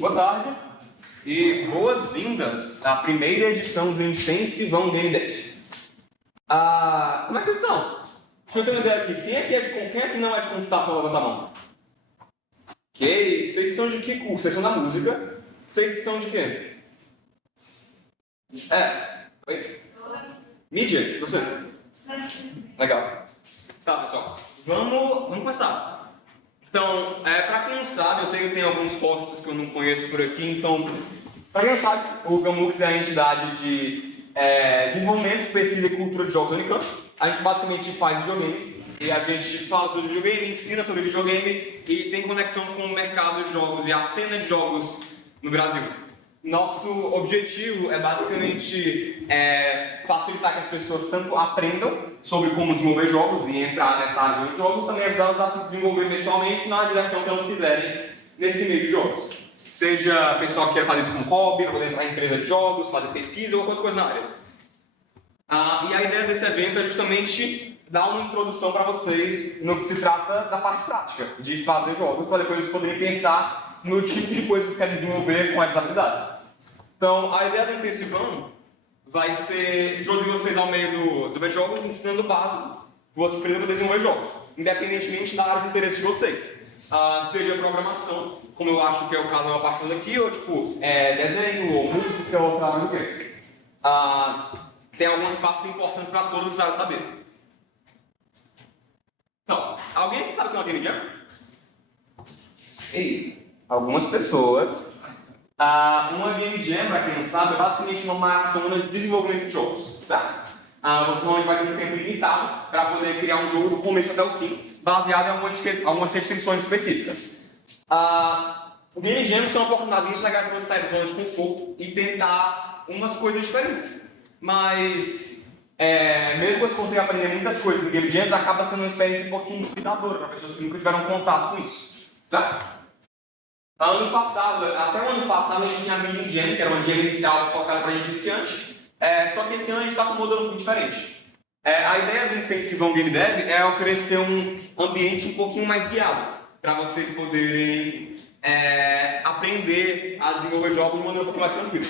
Boa tarde e boas-vindas à primeira edição do Intensivão Game Dev. Como é que vocês estão? Deixa eu ter uma ideia aqui. Quem é que não é de computação? Levanta a mão. Ok, vocês são de que curso? Vocês são da música? Vocês são de quê? Oi? Mídia? Você? Legal. Tá, pessoal. Vamos começar. Então, pra quem não sabe, eu sei que tem alguns postos que eu não conheço por aqui, então, pra quem não sabe, o Gamux é a entidade de desenvolvimento, pesquisa e cultura de jogos Unicamp. A gente basicamente faz videogame, e a gente fala sobre videogame, ensina sobre videogame, e tem conexão com o mercado de jogos e a cena de jogos no Brasil. Nosso objetivo é basicamente facilitar que as pessoas tanto aprendam sobre como desenvolver jogos e entrar nessa área de jogos, também ajudá-los a se desenvolver pessoalmente na direção que elas quiserem nesse meio de jogos. Seja pessoal que quer fazer isso como hobby, para poder entrar em empresa de jogos, fazer pesquisa ou qualquer coisa na área. E a ideia desse evento é justamente dar uma introdução para vocês no que se trata da parte prática, de fazer jogos, para depois vocês poderem pensar no tipo de coisa que vocês querem desenvolver com essas habilidades. Então, a ideia do intensivão vai ser introduzir vocês ao meio do desenvolver jogos, ensinando o básico que vocês precisam para desenvolver jogos, independentemente da área de interesse de vocês. Seja programação, como eu acho que é o caso da minha parte aqui, ou tipo, desenho, ou música, ou trabalho do quê. Tem algumas partes importantes para todos os áreas saber. Então, alguém aqui sabe o que é uma Game Jam? Algumas pessoas. Uma Game Jam, para quem não sabe, é basicamente uma maratona de desenvolvimento de jogos, certo? Você normalmente vai ter um tempo limitado para poder criar um jogo do começo até o fim, baseado em algumas restrições específicas. O Game Jam são oportunidades muito legais para você sair da zona de conforto e tentar umas coisas diferentes. Mas, mesmo que você consiga aprender muitas coisas em Game Jams, acaba sendo uma experiência um pouquinho limitadora para pessoas que nunca tiveram contato com isso, certo? Até o ano passado, a gente tinha a Mini Jam, que era uma jam inicial focada para a gente iniciante. Só que esse ano a gente está com um modelo muito diferente. A ideia do Intensivão Game Dev é oferecer um ambiente um pouquinho mais guiado, para vocês poderem aprender a desenvolver jogos de maneira um pouco mais tranquila.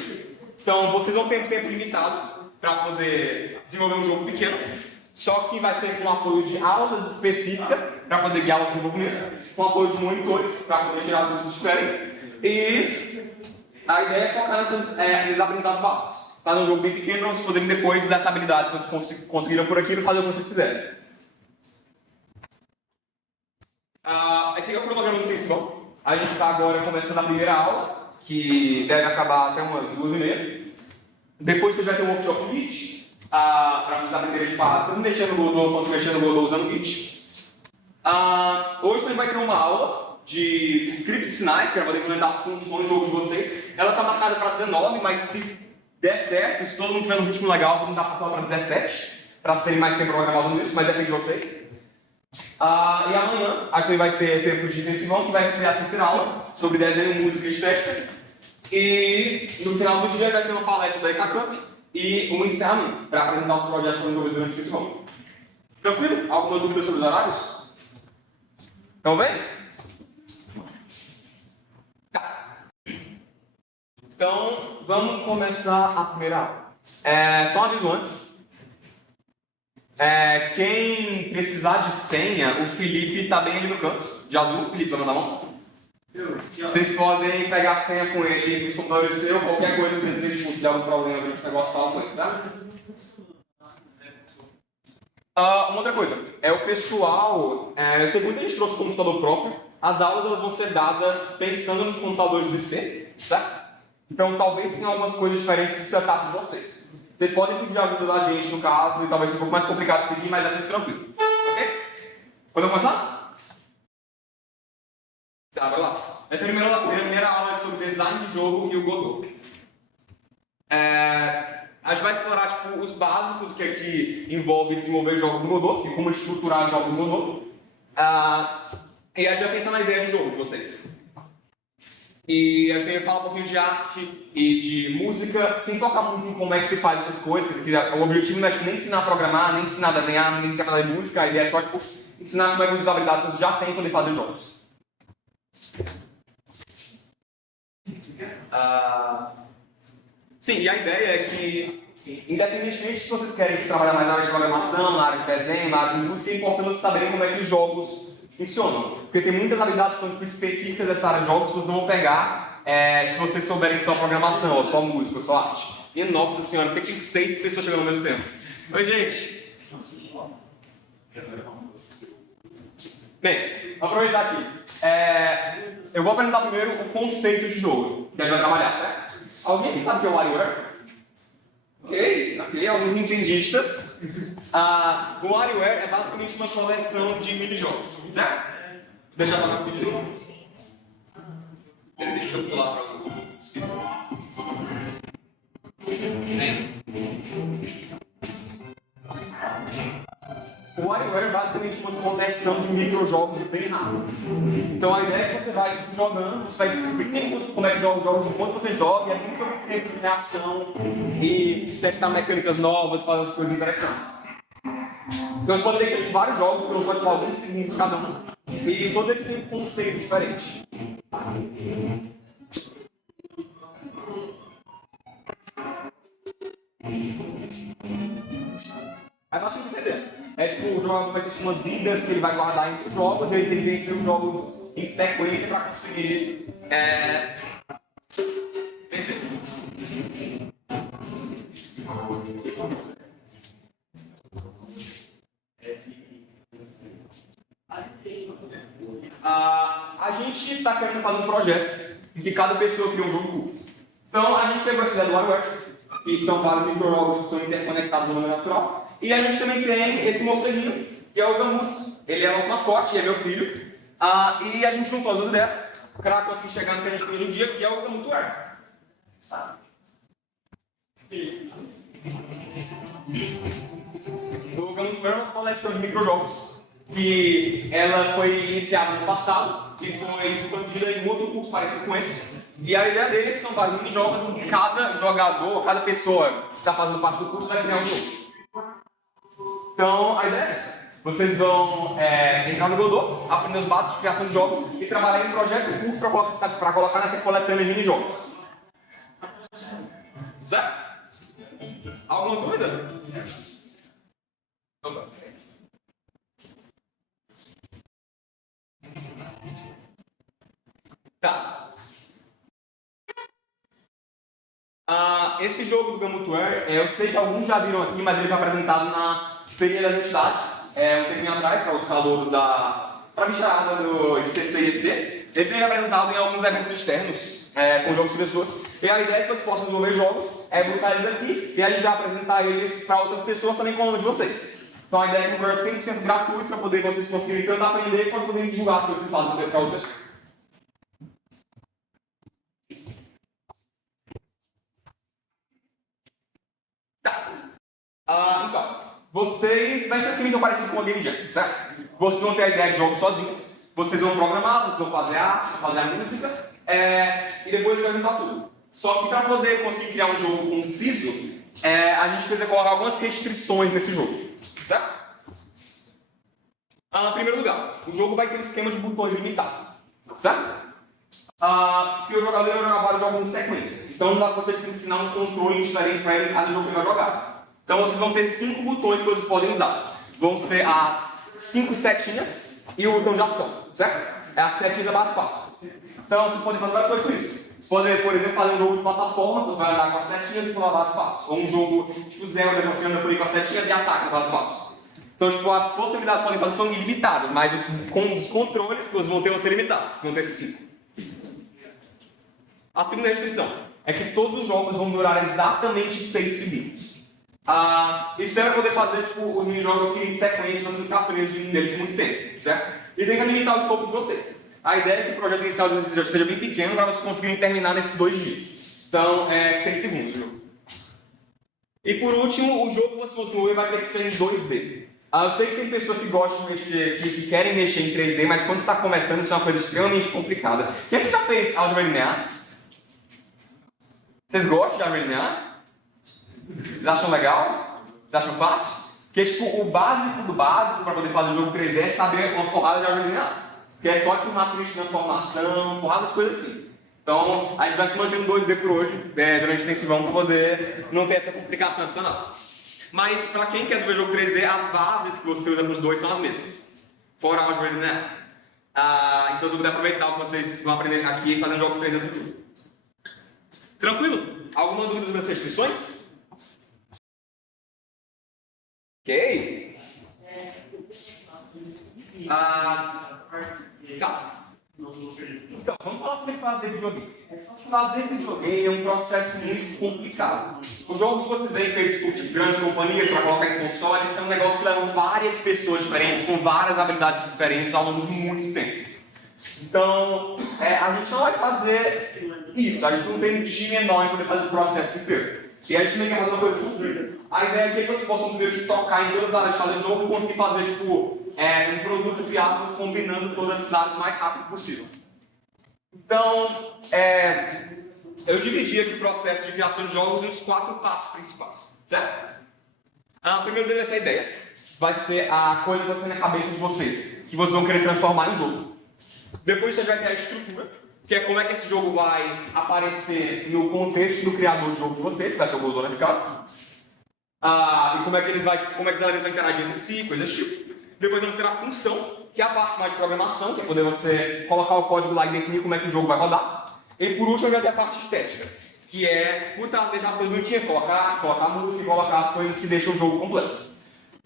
Então, vocês vão ter um tempo limitado para poder desenvolver um jogo pequeno, só que vai ser com apoio de aulas específicas para poder guiar o desenvolvimento, com apoio de monitores para poder tirar as dúvidas que tiverem. E a ideia é focar nesses aprendizados básicos. Fazer um jogo bem pequeno para vocês poderem depois usar essa habilidade que vocês conseguiram por aqui para fazer o que vocês quiserem. Esse aqui é o cronograma do intensivão. A gente está agora começando a primeira aula, que deve acabar até umas 2h30. Depois você vai ter um workshop do Git, para vocês aprenderem de fato, tanto mexer no Godot quanto mexer no Godot usando Git. Hoje também vai ter uma aula de script de sinais, que é para implementar as funções do jogo de vocês. Ela está marcada para 19, mas se der certo, se todo mundo tiver um ritmo legal, vou tentar passar para 17, para vocês terem mais tempo programado nisso, mas depende de vocês. E amanhã a gente vai ter tempo de intensivão, que vai ser a terceira aula sobre desenho, música e estética. E no final do dia vai ter uma palestra da EKCamp e um encerramento para apresentar os projetos que foram desenvolvidos durante a intensivão. Tranquilo? Alguma dúvida sobre os horários? Estão bem? Tá. Então, vamos começar a primeira aula. Só um aviso antes. Quem precisar de senha, o Felipe está bem ali no canto, de azul. Felipe, vai mandar a mão? Vocês podem pegar a senha com ele, no computador seu, qualquer coisa que deseje, tipo, se der algum problema durante o negócio, fala com ele, tá? Uma outra coisa, o pessoal, eu sei que muita gente trouxe computador próprio, as aulas elas vão ser dadas pensando nos computadores do IC, certo? Então talvez tenha algumas coisas diferentes do setup de vocês. Vocês podem pedir ajuda da gente no caso, e talvez seja um pouco mais complicado de seguir, mas é tudo tranquilo. Ok? Podemos começar? Tá, vai lá. Essa primeira aula é sobre design de jogo e o Godot. A gente vai explorar tipo, os básicos que envolve desenvolver jogos no Godot, e como estruturar jogos no Godot. E a gente vai pensar na ideia de jogo de vocês. E a gente vai falar um pouquinho de arte e de música, sem focar muito em como é que se faz essas coisas, porque o objetivo não é nem ensinar a programar, nem ensinar a desenhar, nem ensinar a fazer música, a ideia é só tipo, ensinar como é que as habilidades que você já tem para poder fazer jogos. Sim, e a ideia é que, independentemente se vocês querem trabalhar mais na área de programação, na área de desenho, na área de música, é importante vocês saberem como é que os jogos funcionam. Porque tem muitas habilidades que são específicas dessa área de jogos que vocês não vão pegar se vocês souberem só programação, ou só música, ou só arte. E nossa senhora, tem que 6 pessoas chegando ao mesmo tempo. Oi, gente! Bem, vou aproveitar aqui. Eu vou apresentar primeiro o conceito de jogo que a gente vai trabalhar, certo? Alguém aqui sabe o que é o WarioWare? Ok, alguns nintendistas. O WarioWare é basicamente uma coleção de mini-jogos, certo? Deixa eu tocar o vídeo. Deixa eu pular para o jogo. O WarioWare é basicamente uma coleção de microjogos bem rápidos. Então a ideia é que você vai jogando, você vai descobrindo como é que joga os jogos enquanto você joga, e é muito sobre tempo de reação e testar mecânicas novas, fazer as coisas interessantes. Então você pode ter que vários jogos que não pode falar alguns segundos cada um. E todos eles têm um conceito diferente. É bastante entender. Tipo, o jogador vai ter tipo, umas vidas que ele vai guardar entre os jogos, e ele tem que vencer os jogos em sequência para conseguir vencer. A gente está querendo fazer um projeto em que cada pessoa cria um jogo curto. Então a gente pegou essa ideia do WarioWare, que são vários microjogos que são interconectados de maneira natural. E a gente também tem esse morceguinho, que é o Gamuto. Ele é nosso mascote, é meu filho. E a gente juntou as duas ideias para conseguir chegar no que a gente tem hoje em dia, que é o Gamutuar. O Gamutuar é uma coleção de microjogos que ela foi iniciada no passado e foi expandida em outro curso parecido com esse. E a ideia dele é que são vários mini-jogos em que cada jogador, cada pessoa que está fazendo parte do curso vai criar um jogo. Então, a ideia é essa. Vocês vão entrar no Godot, aprender os básicos de criação de jogos e trabalhar em um projeto curto para colocar nessa coletânea de mini-jogos. Certo? Alguma dúvida? Opa. Tá. Esse jogo do Gamutuar, eu sei que alguns já viram aqui, mas ele foi apresentado na Feira das Entidades, um tempinho atrás, para os calouros para a bicharada do ICC e EC. Ele foi apresentado em alguns eventos externos, com jogos de pessoas. E a ideia é que vocês possam desenvolver jogos, botar eles aqui, e a gente vai apresentar eles para outras pessoas também com o nome de vocês. Então a ideia é que é um projeto 100% gratuito, para poder vocês conseguirem tanto aprender quanto poderem divulgar as coisas que vocês fazem para outras pessoas. Então, vocês vai ser assim tão parecido com o Game Jam, certo? Vocês vão ter a ideia de jogos sozinhos, vocês vão programar, vocês vão fazer a arte, fazer a música, e depois vai juntar tudo. Só que para poder conseguir criar um jogo conciso, a gente precisa colocar algumas restrições nesse jogo, certo? Em primeiro lugar, o jogo vai ter um esquema de botões limitado, certo? Porque o jogador vai jogar vários jogos em sequência. Então não dá para vocês ensinar um controle diferente para ele em cada jogo que ele vai jogar. Então vocês vão ter 5 botões que vocês podem usar. Vão ser as 5 setinhas e o botão de ação, certo? É a setinha da barra de passo. Então vocês podem fazer várias coisas com isso. Vocês podem, por exemplo, fazer um jogo de plataforma, você vai andar com as setinhas e pular a barra de passo. Ou um jogo tipo Zelda, que você anda por aí com as setinhas e ataca na barra de passo. Então, tipo, as possibilidades que podem fazer são ilimitadas, mas os controles que vocês vão ter vão ser limitados, vão ter esses 5. A segunda restrição é que todos os jogos vão durar exatamente 6 segundos. Isso é para poder fazer tipo, os minijogos assim, em sequência, você não ficar preso em deles por muito tempo, certo? E tem que limitar o escopo de vocês. A ideia é que o projeto inicial de vocês seja bem pequeno para vocês conseguirem terminar nesses 2 dias. Então, 6 segundos o jogo. E por último, o jogo que vocês vão desenvolver vai ter que ser em 2D. Eu sei que tem pessoas que gostam de mexer, que querem mexer em 3D, mas quando está começando isso é uma coisa extremamente complicada. Quem aqui já fez álgebra linear? Vocês gostam de álgebra linear? Vocês acham legal? Vocês acham fácil? Porque tipo, o básico do básico para poder fazer o jogo 3D é saber uma porrada de álgebra linear. Que é só tipo matriz de transformação, porrada de coisas assim. Então, a gente vai se manter no 2D por hoje, durante o intensivão, para poder não ter essa complicação adicional. Mas, para quem quer ver jogo 3D, as bases que você usa nos dois são as mesmas. Fora a álgebra linear. Então, vocês vão poder aproveitar o que vocês vão aprender aqui fazendo jogos 3D no futuro. Tranquilo? Alguma dúvida das restrições? Ok. Tá. Então, vamos falar sobre fazer videogame. Fazer videogame é um processo muito complicado. Os jogos que vocês veem feitos por grandes companhias para colocar em consoles são negócios que levam várias pessoas diferentes, com várias habilidades diferentes ao longo de muito tempo. Então, a gente não vai fazer isso, a gente não tem time enorme para poder fazer esse processo inteiro. E a gente tem que fazer uma coisa simples. A ideia aqui é que vocês possam poder tocar em todas as áreas de fazer jogo e conseguir fazer tipo, um produto viável combinando todas as áreas o mais rápido possível. Então, eu dividi aqui o processo de criação de jogos em uns 4 passos principais, certo? O primeiro deles é essa ideia. Vai ser a coisa que vai ser na cabeça de vocês, que vocês vão querer transformar em jogo. Depois você vai ter a estrutura, que é como é que esse jogo vai aparecer no contexto do criador de jogo de vocês, que vai ser o Godot nesse caso. E como é que os elementos vão interagir entre si, coisas do tipo. Depois vamos ter a função, que é a parte mais de programação, que é poder você colocar o código lá e definir como é que o jogo vai rodar. E por último vai ter a parte estética, que é deixar as coisas bonitinhas, colocar música, colocar as coisas que deixam o jogo completo.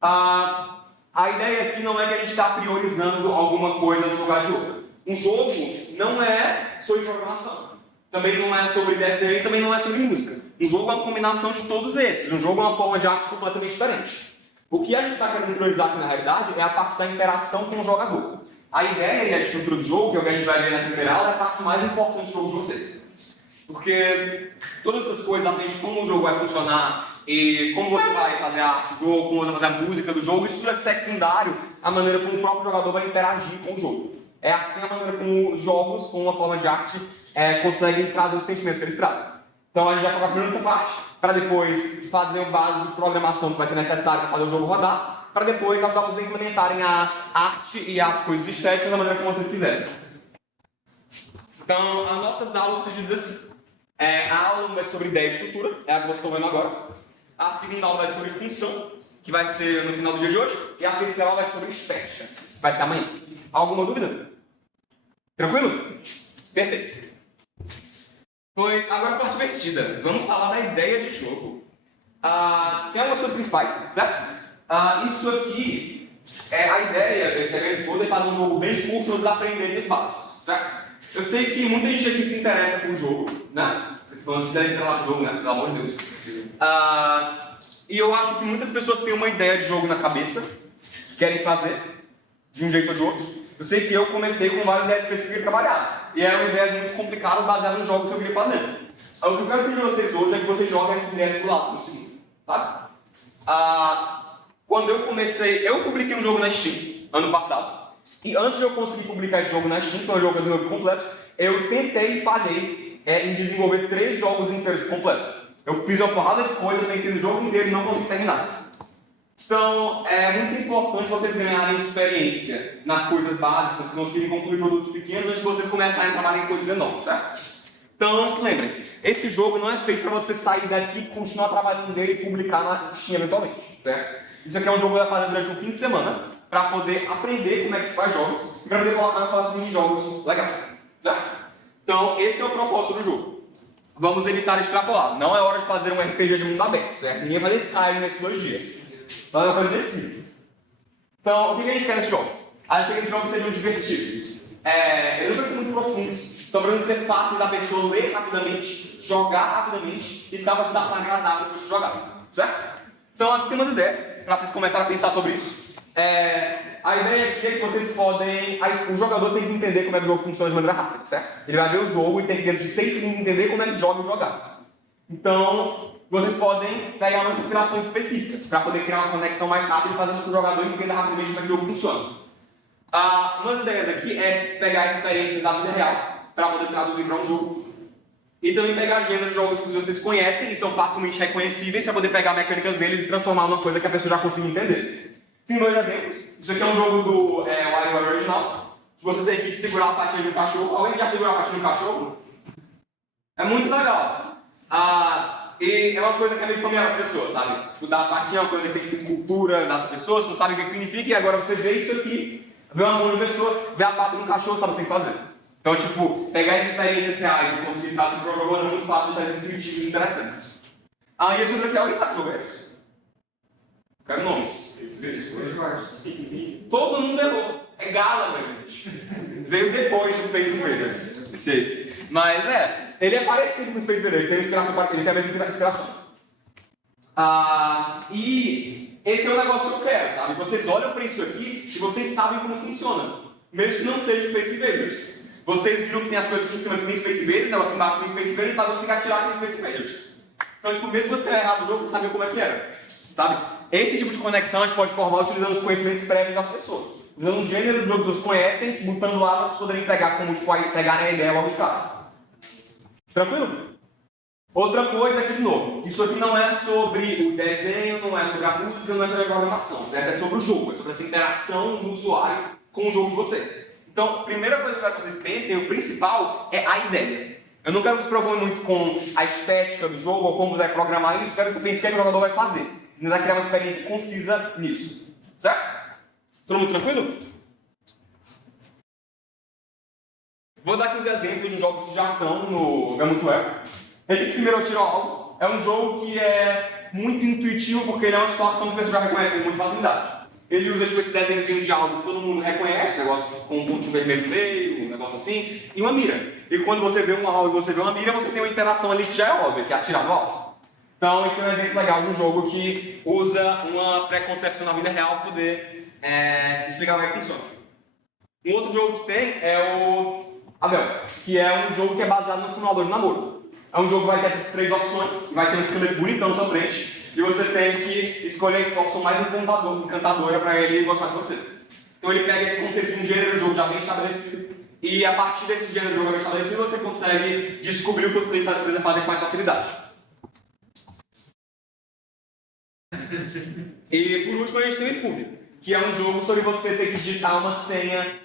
A ideia aqui não é que a gente está priorizando alguma coisa no lugar de outra. Um jogo não é sobre programação, também não é sobre desenho, também não é sobre música. Um jogo é uma combinação de todos esses, um jogo é uma forma de arte completamente diferente. O que a gente está querendo priorizar aqui na realidade é a parte da interação com o jogador. A ideia e a estrutura do jogo, que é o que a gente vai ver nessa primeira aula, é a parte mais importante do jogo de vocês. Porque todas essas coisas, aprende como o jogo vai funcionar e como você vai fazer a arte do jogo, como você vai fazer a música do jogo, isso é secundário à maneira como o próprio jogador vai interagir com o jogo. É assim a maneira como os jogos, com uma forma de arte, conseguem trazer os sentimentos que eles trazem. Então a gente vai focar primeiro nessa parte, para depois fazer o básico de programação que vai ser necessário para fazer o jogo rodar, para depois ajudar vocês a implementarem a arte e as coisas estéticas da maneira como vocês quiserem. Então, as nossas aulas se dividem assim. A aula 1 vai sobre ideia e estrutura, é a que vocês estão vendo agora. A segunda aula vai sobre função, que vai ser no final do dia de hoje. E a terceira aula vai sobre estética, que vai ser amanhã. Alguma dúvida? Tranquilo? Perfeito. Pois, agora a parte divertida. Vamos falar da ideia de jogo. Tem algumas coisas principais, certo? Isso aqui a ideia desse evento todo é fazer um jogo bem curto para eles aprenderem os básicos, certo? Eu sei que muita gente aqui se interessa por jogo, né? Vocês estão se interessando por jogo, né? Pelo amor de Deus. E eu acho que muitas pessoas têm uma ideia de jogo na cabeça, querem fazer de um jeito ou de outro. Eu sei que eu comecei com várias ideias específicas de trabalhar. E eram ideias muito complicadas baseadas nos jogos que eu queria fazer. O que eu quero pedir a vocês hoje é que vocês joguem essas ideias do lado, no segundo. Tá? Quando eu comecei, eu publiquei um jogo na Steam, ano passado. E antes de eu conseguir publicar esse jogo na Steam, que é um jogo que eu desenvolvi completo, eu tentei e falhei em desenvolver 3 jogos inteiros completos. Eu fiz uma porrada de coisa, pensei no jogo inteiro e não consegui terminar. Então, é muito importante vocês ganharem experiência nas coisas básicas, se conseguirem concluir produtos pequenos, antes de vocês começarem a trabalhar em coisas enormes, certo? Então, lembrem, esse jogo não é feito para você sair daqui e continuar trabalhando nele e publicar na Steam eventualmente, certo? Isso aqui é um jogo que vai fazer durante um fim de semana, para poder aprender como é que se faz jogos e para poder colocar na classe de mini-jogos legal, certo? Então, esse é o propósito do jogo. Vamos evitar extrapolar. Não é hora de fazer um RPG de mundo aberto, certo? Ninguém vai fazer Skyrim nesses 2 dias. Então é uma coisa bem simples. Então, o que a gente quer nesses jogos? A gente quer que esses jogos sejam divertidos. Eles não são muito profundos, são para ser fáceis da pessoa ler rapidamente, jogar rapidamente e ficar uma sensação agradável depois de jogar, certo? Então, aqui tem umas ideias para vocês começarem a pensar sobre isso. A ideia aqui é que vocês podem... o jogador tem que entender como é que o jogo funciona de maneira rápida, certo? Ele vai ver o jogo e tem que, dentro de 6 segundos, entender como é que joga e jogar. Então, vocês podem pegar umas inspirações específicas para poder criar uma conexão mais rápida e fazer com que o jogador entenda rapidamente como é que o jogo funciona. Uma das ideias aqui é pegar experiências da vida real para poder traduzir para um jogo. E também pegar gêneros de jogos que vocês conhecem e são facilmente reconhecíveis para poder pegar mecânicas deles e transformar numa coisa que a pessoa já consiga entender. Tem 2 exemplos. Isso aqui é um jogo do WarioWare original. Você tem que segurar a patinha de um cachorro. Alguém já segurou a patinha de um cachorro? É muito legal. E é uma coisa que é meio familiar para a pessoa, sabe? Tipo, dar a patinha é uma coisa que tem cultura das pessoas, tu sabe o que significa e agora você vê isso aqui, vê uma mão de pessoa, vê a pata de um cachorro, sabe o que tem que fazer. Então, tipo, pegar essas experiências reais e conseguir traduzir para o jogo é muito fácil, de experiências intuitivas e interessantes. E esse outro aqui, alguém sabe que jogo é esse? Quero nomes. Todo mundo errou. É Galaga, gente. Veio depois de Space Invaders. Sei. Mas ele é parecido com o Space Invaders, ele tem inspiração, ele tem a mesma inspiração. E esse é o negócio que eu quero, sabe? Vocês olham para isso aqui e vocês sabem como funciona. Mesmo que não seja Space Invaders. Vocês viram que tem as coisas aqui em cima que tem Space Invaders, negócio embaixo que tem Space Invaders, sabe que você tem que atirar com Space Invaders. Então, tipo, mesmo você ter errado o jogo, você sabia como é que era. Sabe? Esse tipo de conexão a gente pode formar utilizando os conhecimentos prévios das pessoas. Usando um gênero de jogo que vocês conhecem, botando lá, vocês poderiam pegar como, tipo, pegarem a ideia logo de cara. Tranquilo? Outra coisa aqui de novo. Isso aqui não é sobre o desenho, não é sobre a música, não é sobre a programação. É sobre o jogo, é sobre essa interação do usuário com o jogo de vocês. Então, a primeira coisa que eu quero que vocês pensem, o principal, é a ideia. Eu não quero que se preocupem muito com a estética do jogo ou como você vai programar isso, eu quero que você pense o que o jogador vai fazer. Ele vai criar uma experiência concisa nisso. Certo? Todo mundo tranquilo? Vou dar aqui uns exemplos de jogos que já estão no Gamutware. Esse primeiro eu tiro algo. É um jogo que é muito intuitivo porque ele é uma situação que você já reconhece com muita facilidade. Ele usa tipo, esse desenhozinho de algo que todo mundo reconhece, negócio com um pontinho vermelho no meio, um negócio assim, e uma mira. E quando você vê um alvo e você vê uma mira, você tem uma interação ali que já é óbvia, que é atirar no alvo. Então, esse é um exemplo legal de um jogo que usa uma pré-concepção na vida real para poder explicar como é que funciona. Um outro jogo que tem é o Abel, que é um jogo que é baseado no simulador de namoro. É um jogo que vai ter essas 3 opções, vai ter um esqueleto bonitão na sua frente, e você tem que escolher a opção mais encantadora para ele gostar de você. Então ele pega esse conceito de um gênero de jogo já bem estabelecido, e a partir desse gênero de jogo bem estabelecido, você consegue descobrir o que você precisa fazer com mais facilidade. E por último a gente tem o Infúvio, que é um jogo sobre você ter que digitar uma senha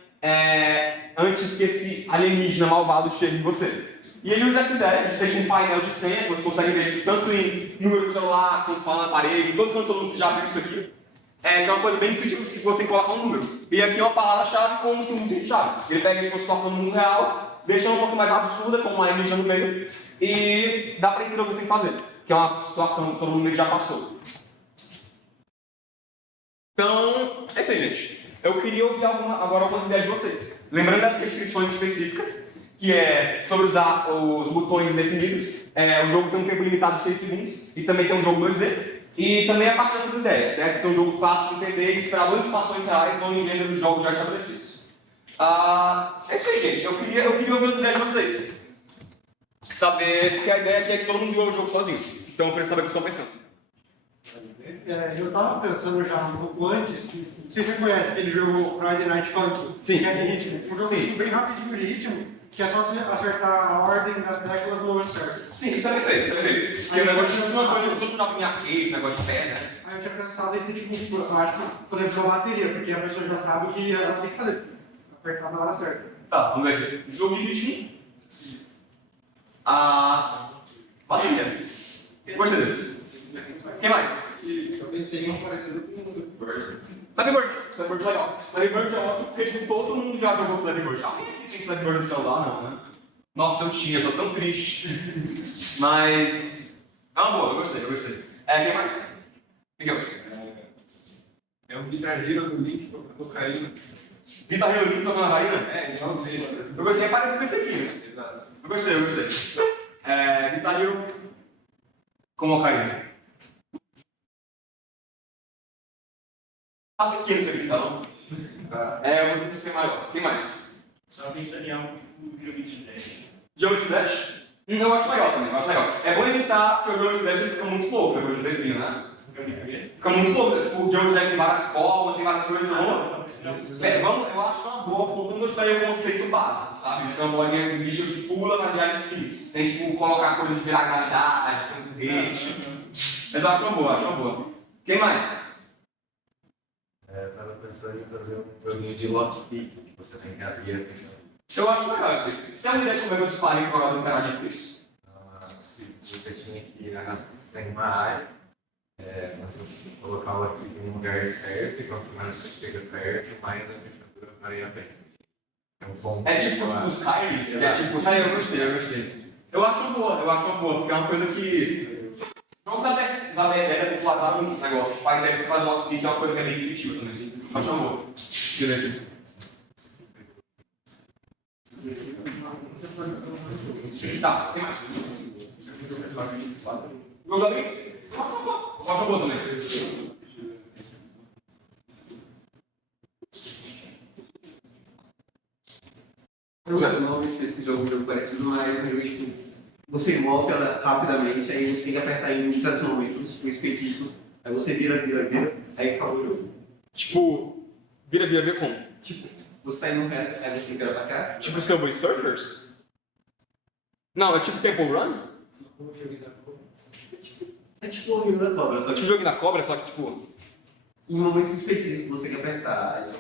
antes que esse alienígena malvado chegue em você. E ele usa essa ideia de ter um painel de senha, que você consegue ver tanto em número do celular, quanto fala na parede, todo mundo já viu isso aqui. Que é uma coisa bem intuitiva que você tem que colocar um número. E aqui é uma palavra-chave com um símbolo de chave. Ele pega uma situação no mundo real, deixa um pouco mais absurda, com uma alienígena no meio, e dá para entender o que você tem que fazer. Que é uma situação que todo mundo já passou. Então, é isso aí, gente. Eu queria ouvir agora algumas ideias de vocês. Lembrando das restrições específicas, que é sobre usar os botões definidos. O jogo tem um tempo limitado de 6 segundos, e também tem um jogo 2D. E também a partir dessas ideias, certo? Tem um jogo fácil de entender e esperar 2 situações reais ou em gênero de jogos já estabelecidos. É isso aí, gente. Eu queria ouvir as ideias de vocês. Saber, porque a ideia aqui é que todo mundo desenvolva o jogo sozinho. Então eu preciso saber o que vocês estão pensando. Eu tava pensando já um pouco antes, vocês reconhecem aquele jogo Friday Night Funkin'? Sim. Que é de ritmo. Um jogo bem rapidinho de ritmo, que é só você acertar a ordem das teclas no certo. Sim, isso é perfeito, Porque o negócio de uma coisa que todo mundo já vinha arcade, negócio de pé, né? Aí eu tinha pensado nesse tipo, eu acho que, por exemplo, a bateria, porque a pessoa já sabe o que ela tem que fazer. Apertar na hora certa. Tá, vamos ver aqui. Jogo de ritmo. Bateria. Gostei desse. Quem mais? Eu pensei em um parecido com o Bird. Flappy Bird. Flappy Bird é legal. Flappy Bird é ótimo porque tipo, todo mundo já jogou Flappy Bird. Alguém aqui tem Flappy Bird no celular? Não, né? Nossa, eu tinha, tô tão triste. Mas... é uma boa, eu gostei. Quem mais? Miguel. É um guitarreiro do Link tocando cocaína. Guitar Hero Link tocando Raína? Igual dele. Eu gostei, é parecido com esse aqui, né? Exato. Eu gostei. Guitar Hero com Ocarina. Tá pequeno isso aqui, tá não? Eu vou ter que ser maior. Quem mais? Só pensaria em algo tipo jogo de Dash. Jogo de Flash? Eu acho legal também, eu acho legal. É bom evitar, porque o jogo de Slash ele fica muito louco depois do dedinho, né? Fica muito louco. Tipo, o jogo de Slash tem várias formas, tem várias coisas. Eu acho uma boa, contando isso daí o conceito básico, sabe? Isso é uma bolinha de bicho que pula para virar skills, sem tipo, colocar coisa de virar gravidade, tem foguete. Mas eu acho uma boa, acho uma boa. Quem mais? Eu tava pensando em fazer um joguinho de lockpick, que você tem que abrir e fechar. Eu acho legal isso. Você tem uma ideia de como é que você faria para jogar interagir com isso? Se você tinha que tem uma área, mas você tem que colocar o lockpick em um lugar certo, e quanto mais você chega perto, mais a fechadura varia bem. É um bom. É tipo os Skyrim, é tipo, eu gostei. Eu acho uma boa, porque é uma coisa que. O jogo da Bethesda popularizar muito negócio. Para deve fazer lockpick é uma coisa que é bem intuitiva também. Assim. Acho uma boa. Deixa eu ver aqui. Tá, tem mais. Jogo da Brinks? Eu acho uma boa também. Normalmente esse jogo parecido, mas você move ela rapidamente, aí você tem que apertar em certos momentos específicos, aí você vira, aí acabou o jogo. Tipo, vira como? Tipo, você tá indo reto, aí você tem que virar pra cá. Tipo Subway Surfers? Não, é tipo Temple Run? É tipo o Rio da Cobra, só Tipo que jogo da cobra, só que tipo. em momentos específicos você tem que apertar. Aí,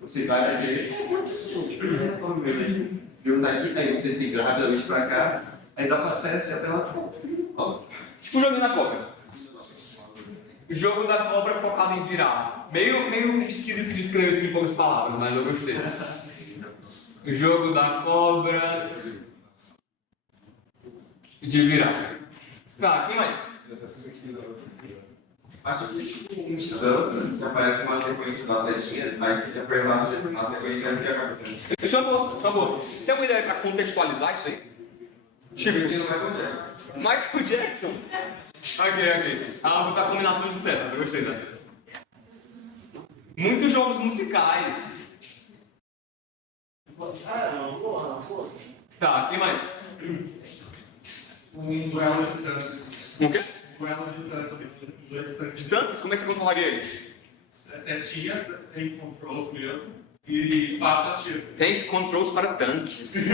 você vai na direita, tipo o Rio da Cobra mesmo. O jogo tá aqui, aí você tem que virar rapidamente pra cá, aí dá pra até lá. Ó. Tipo jogo da cobra. O jogo da cobra focado em virar. Meio esquisito de escrever isso em poucas palavras, mas eu gostei. O jogo da cobra. De virar. Tá, quem mais? Acho que tipo um de dança, que aparece uma sequência das setinhas, aí você tem que apertar a sequência antes que acabe. Isso é uma boa. Você tem uma ideia pra contextualizar isso aí? Tipo, Michael Jackson. Ok. Ah, botar combinação de setas, eu gostei dessa. Muitos jogos musicais. Tá, quem mais? Um duelo de tanques. O quê? Um duelo de tanques. Dois tanques. De tanques? Como é que você controlaria eles? Setinha, tem controls mesmo, e espaço ativo. Tank controls para tanques.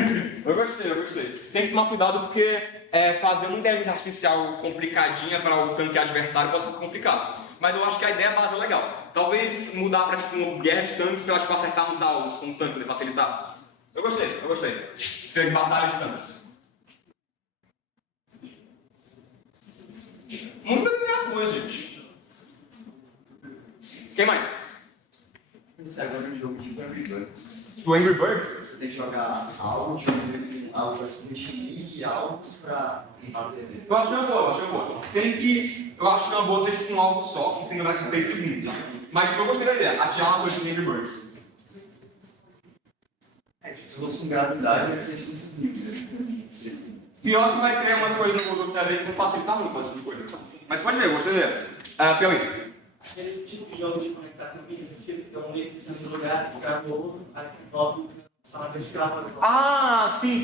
Eu gostei. Tem que tomar cuidado porque fazer uma inteligência artificial complicadinha para o tanque adversário pode ficar complicado. Mas eu acho que a ideia base é legal. Talvez mudar para tipo uma guerra de tanques para tipo, acertar nos alvos com o tanque, facilitar. Eu gostei. Fez batalha de tanques. Muitas ideias boas, gente. Quem mais? Esse agora é um jogo de Angry Birds. Tipo Angry Birds? Você tem que jogar algo pra se mexer alvos pra bater. Eu acho uma boa. Eu acho que é uma boa ter tipo um alvo só, que você tem que lembrar que 6 segundos. Mas eu gostei da ideia, atirar uma coisa de Angry Birds. Se fosse um gravidade, vai ser difícil. Pior que vai ter umas coisas no jogo que você vai ver que vão facilitar muito esse tipo de coisa. Mas pode ver, gostei da ideia. Piauí. Aquele tipo de jogo de conectar com isso, tipo, então meio que sendo lugar, ficar no outro, aí que volta só de escrava. Ah, sim.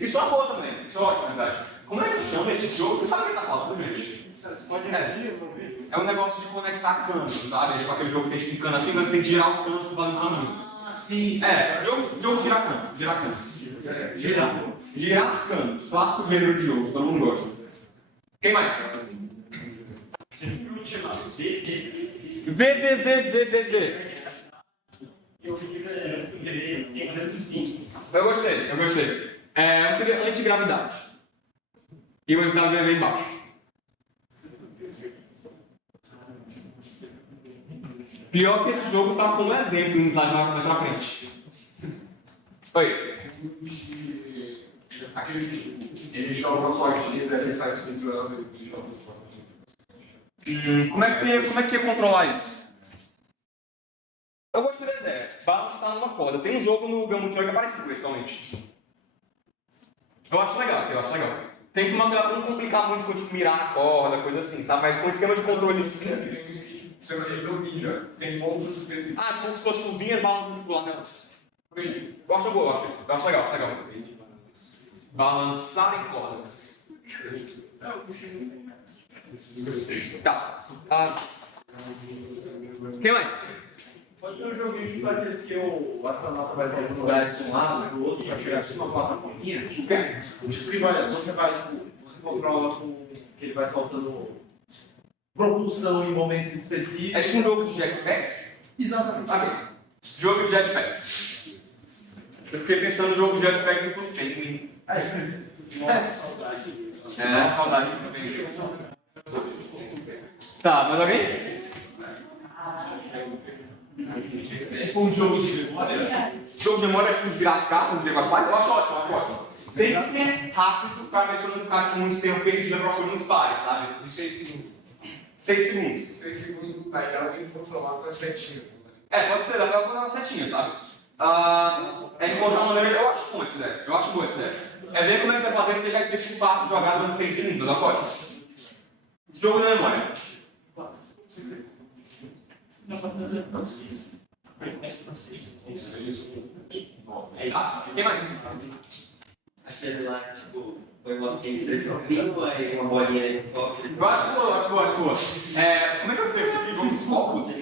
Isso é uma boa também. Isso é ótimo, na verdade. Como é que chama esse jogo? Você sabe o que ele tá falando, gente? É um negócio de conectar canos, sabe? É tipo aquele jogo que tem tipo um cano assim, mas você tem que girar os canos por fazendo caminho. Ah, sim. Jogo de girar canos. Girar canos. Clássico gênero de jogo, todo mundo gosta. Quem mais? V. Eu gostei. Seria antigravidade. E o antigravidade vem embaixo. Pior que esse jogo tá como exemplo em slide mais pra frente. Oi. Ele joga uma partida, ele sai speedrun e joga uma partida. Como é que você ia controlar isso? Eu gostei da ideia. Balançar numa corda. Tem um jogo no Gummy Truck que é parecido com esse, realmente. Eu acho legal. Tem que tomar cuidado pra não complicar muito com tipo, mirar na corda, coisa assim, sabe? Mas com um esquema de controle simples. Você vai ter domínio, tem pontos específicos. Como se fosse turbinhas balançando pro lado delas. Eu acho boa, eu acho legal. Balançar em cordas. Tá. Quem mais? Pode ser um joguinho tipo aqueles que o astronauta vai sair de um lugar de um lado para o outro para chegar tipo uma plataforminha. O quê? Tipo que você controla com que ele vai soltando propulsão em momentos específicos. É tipo um jogo de jetpack? Exatamente. Ok. Jogo de jetpack. Eu fiquei pensando no jogo de jetpack do tem. Nossa, saudade. É, saudade também. Tá, mais alguém? Tipo um jogo de memória. Jogo de memória, tipo, virar as cartas, de levar eu acho ótimo, eu acho ótimo. Tem que ser rápido para a pessoa não ficar com muito tempo perdida procurando os pares, sabe? De 6 segundos. 6 segundos. 6 segundos pra ela tem que controlar com as setinhas. É, pode ser, dá pra colocar uma setinha, sabe? É encontrar uma maneira. Eu acho boa essa ideia. Eu acho boa essa ideia. É ver como é que você vai fazer pra deixar esse tipo fácil de jogar durante 6 segundos, não pode? Jogo da memória. Não pode fazer Tá? Quem mais? Aquele lá, tipo, foi uma tem 3 copinhos, aí uma bolinha de copo. Eu acho boa, eu acho boa, eu acho boa. Como é que eu escrevo isso aqui? Jogo dos copos?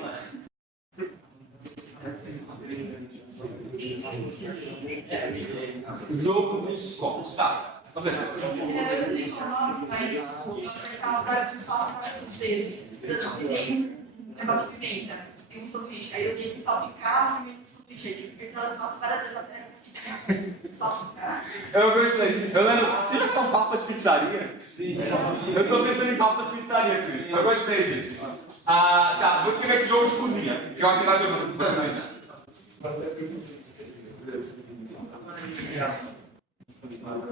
Jogo dos copos, tá. Você. Eu não sei qual é o nome, mas eu apertava para desfalcar os dedos. Eu tem um negócio de pimenta, tem um sanduíche. Aí eu tenho que salpicar o pimenta do sanduíche. Aí tem que apertar as mãos várias vezes até conseguir salpicar. Eu gostei. Eu lembro. Você já com papas pizzaria? Sim. Eu tô pensando em papas pizzaria, Cris. Eu gostei disso. Tá. Vou escrever aqui jogo de cozinha. Que eu acho que vai ter isso.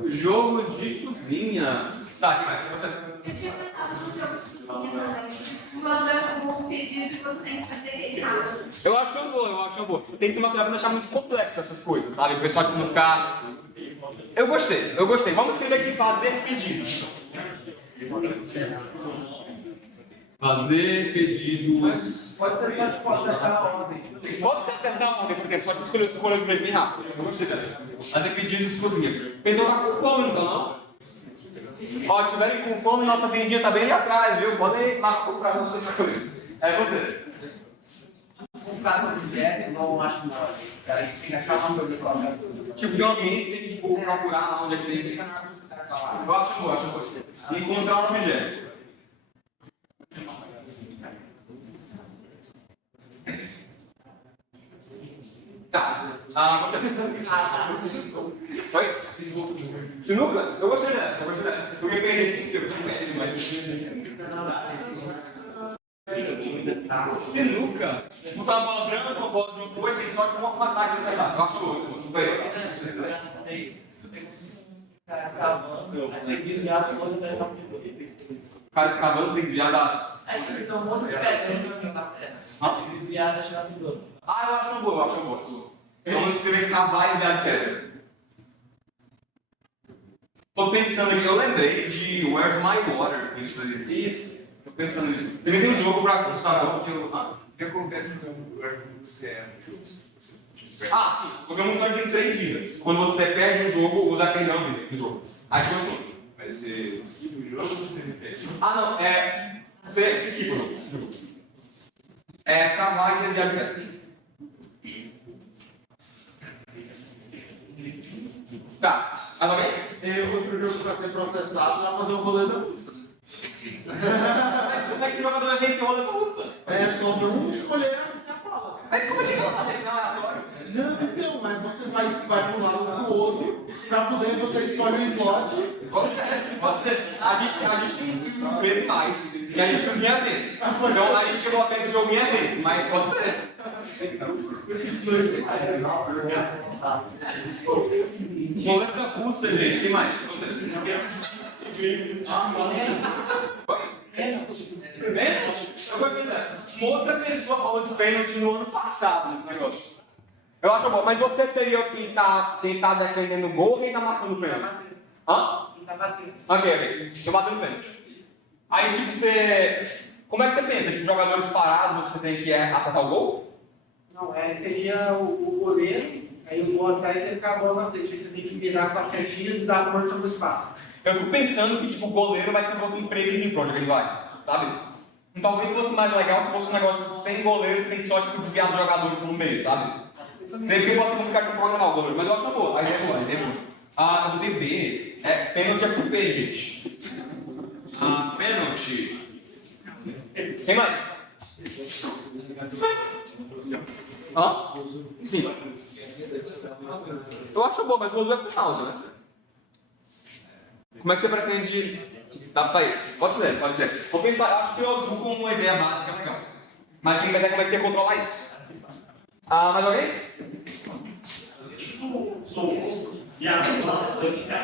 Jogo de cozinha. Tá, que mais? Você. Eu tinha pensado no jogo de cozinha também. Mandando um pedido que você tem que fazer ele rápido. Eu acho uma boa, eu acho uma boa. Tem que tomar cuidado pra não achar muito complexo essas coisas, sabe? O pessoal tipo, não ficar. Eu gostei, eu gostei. Vamos escrever aqui fazer pedidos. Fazer pedidos. Pode ser só tipo acertar a ordem. Pode ser acertar a ordem, por exemplo, só tipo escolher os bem rápido. Eu gostei dessa. Fazer pedidos de cozinha. O pessoal tá com fome, então não? Ó, tiverem com fome, nossa vendinha tá bem ali atrás, viu? Podem ir lá comprar nossas coisas. É você. Comprar essa objeto, não acho não. Cara, isso tem que achar uma coisa própria. Tipo, de alguém, você tem que tipo, procurar lá onde é que tem. Eu acho bom, acho bom. Encontrar um objeto. Tá. Você. Oi? Sinuca? Eu gostei dessa, eu gostei dessa. Eu me perdi sempre, eu tinha perdido, mas. Sinuca? Botar uma bola branca, uma bola de uma coisa, tem só tipo um ataque nessa etapa. Eu acho bom, Cara escavando, aí você desviar as coisas e vai dar Cara, escavando tem que desviar das. Aí tem um monte de pedra na terra. Tem que desviar da chegada dos outros. Eu acho uma boa, eu acho uma boa. Vamos escrever cavar e desviar de pedras. Tô pensando aqui, eu lembrei de Where's My Water? Isso. Tô pensando nisso. Também tem um jogo pra constar que eu. O que acontece no lugar quando você é no jogo? Sim. Porque o mundo tem 3 vidas. Quando você perde um jogo, usa perdão vida no jogo. Aí você gostou. Vai ser skip o jogo ou você repete? Não. Você esquipa o jogo. Cavar e desviar de pedras. Tá. Mais alguém? Eu vou pro jogo pra ser processado e fazer o rolê da russa. Mas como é que o jogador vai vencer o rolê da russa? É só não escolher a bola. Mas como é que ele vai saber? Não, aleatório. Não, mas você vai pro lado do outro, pra poder você escolhe um slot. Pode ser. A gente tem 13 mais. E a gente cozinha evento. Então a gente chegou a ter esse jogo em evento, mas pode ser. Roleta russa, gente. Quem mais? Você. Pênalti? Eu gostei dessa. Uma outra pessoa falou de pênalti no ano passado nesse negócio. Eu acho bom, mas você seria quem tá defendendo o gol ou quem tá marcando o pênalti? Quem tá batendo. Ok. Tô batendo pênalti. Aí, tipo, você. Como é que você pensa? Que jogadores parados você tem que acertar o gol? Não, seria o goleiro, Aí o gol atrás vai ficar a bola na frente. Aí você tem que virar com as setinhas e dar força no espaço. Eu fico pensando que tipo, o goleiro vai ser um negócio imprevisível pra onde ele vai, sabe? Então talvez fosse mais legal se fosse um negócio de 100 goleiros tem só tipo, desviar dos jogadores no meio, sabe? Tem que pode ser complicado de programar o goleiro, mas eu acho que é boa. A ideia é boa, a ideia é boa. A do DB é pênalti é por P, gente. Pênalti. Quem mais? Sim. Eu acho boa, mas o uso é com causa, né? Como é que você pretende adaptar isso? Pode ser, pode ser. Vou pensar, acho que eu uso como uma ideia básica legal. Mas tem que pensar como é que você controlar isso. Mais alguém?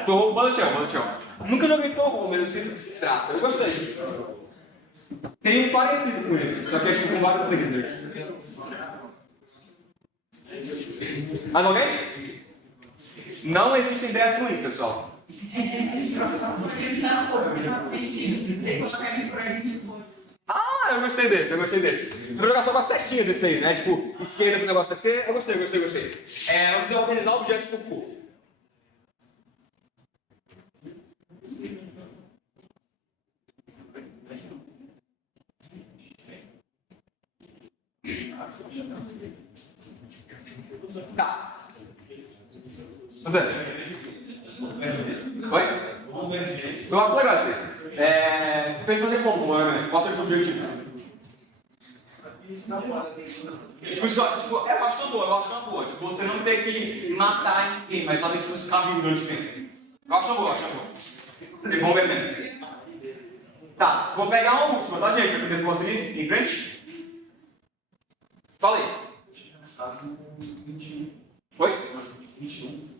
Torro, Banachel. Nunca joguei Torro, mas eu sei do que se trata. Eu gostei. Tem um parecido com esse, só que é tipo com vários players. Mais alguém? Não existem ideias ruins, pessoal. Eu gostei desse. Eu vou jogar só com as setinhas esse aí, né? Tipo, esquerda pro negócio da esquerda. Eu gostei. Vamos desorganizar objetos por cor. Tá. Você? Oi? Eu acho legal esse. Pensa fazer como, né? Qual seria o seu objetivo? Tipo, eu acho uma boa. Tipo, você não ter que matar ninguém, mas só ter que ficar vivo durante o tempo. Eu acho uma boa. Tem bom ver mesmo. Tá, vou pegar uma última, tá, gente? Pra poder conseguir seguir em frente. Fala aí. Oi? 21.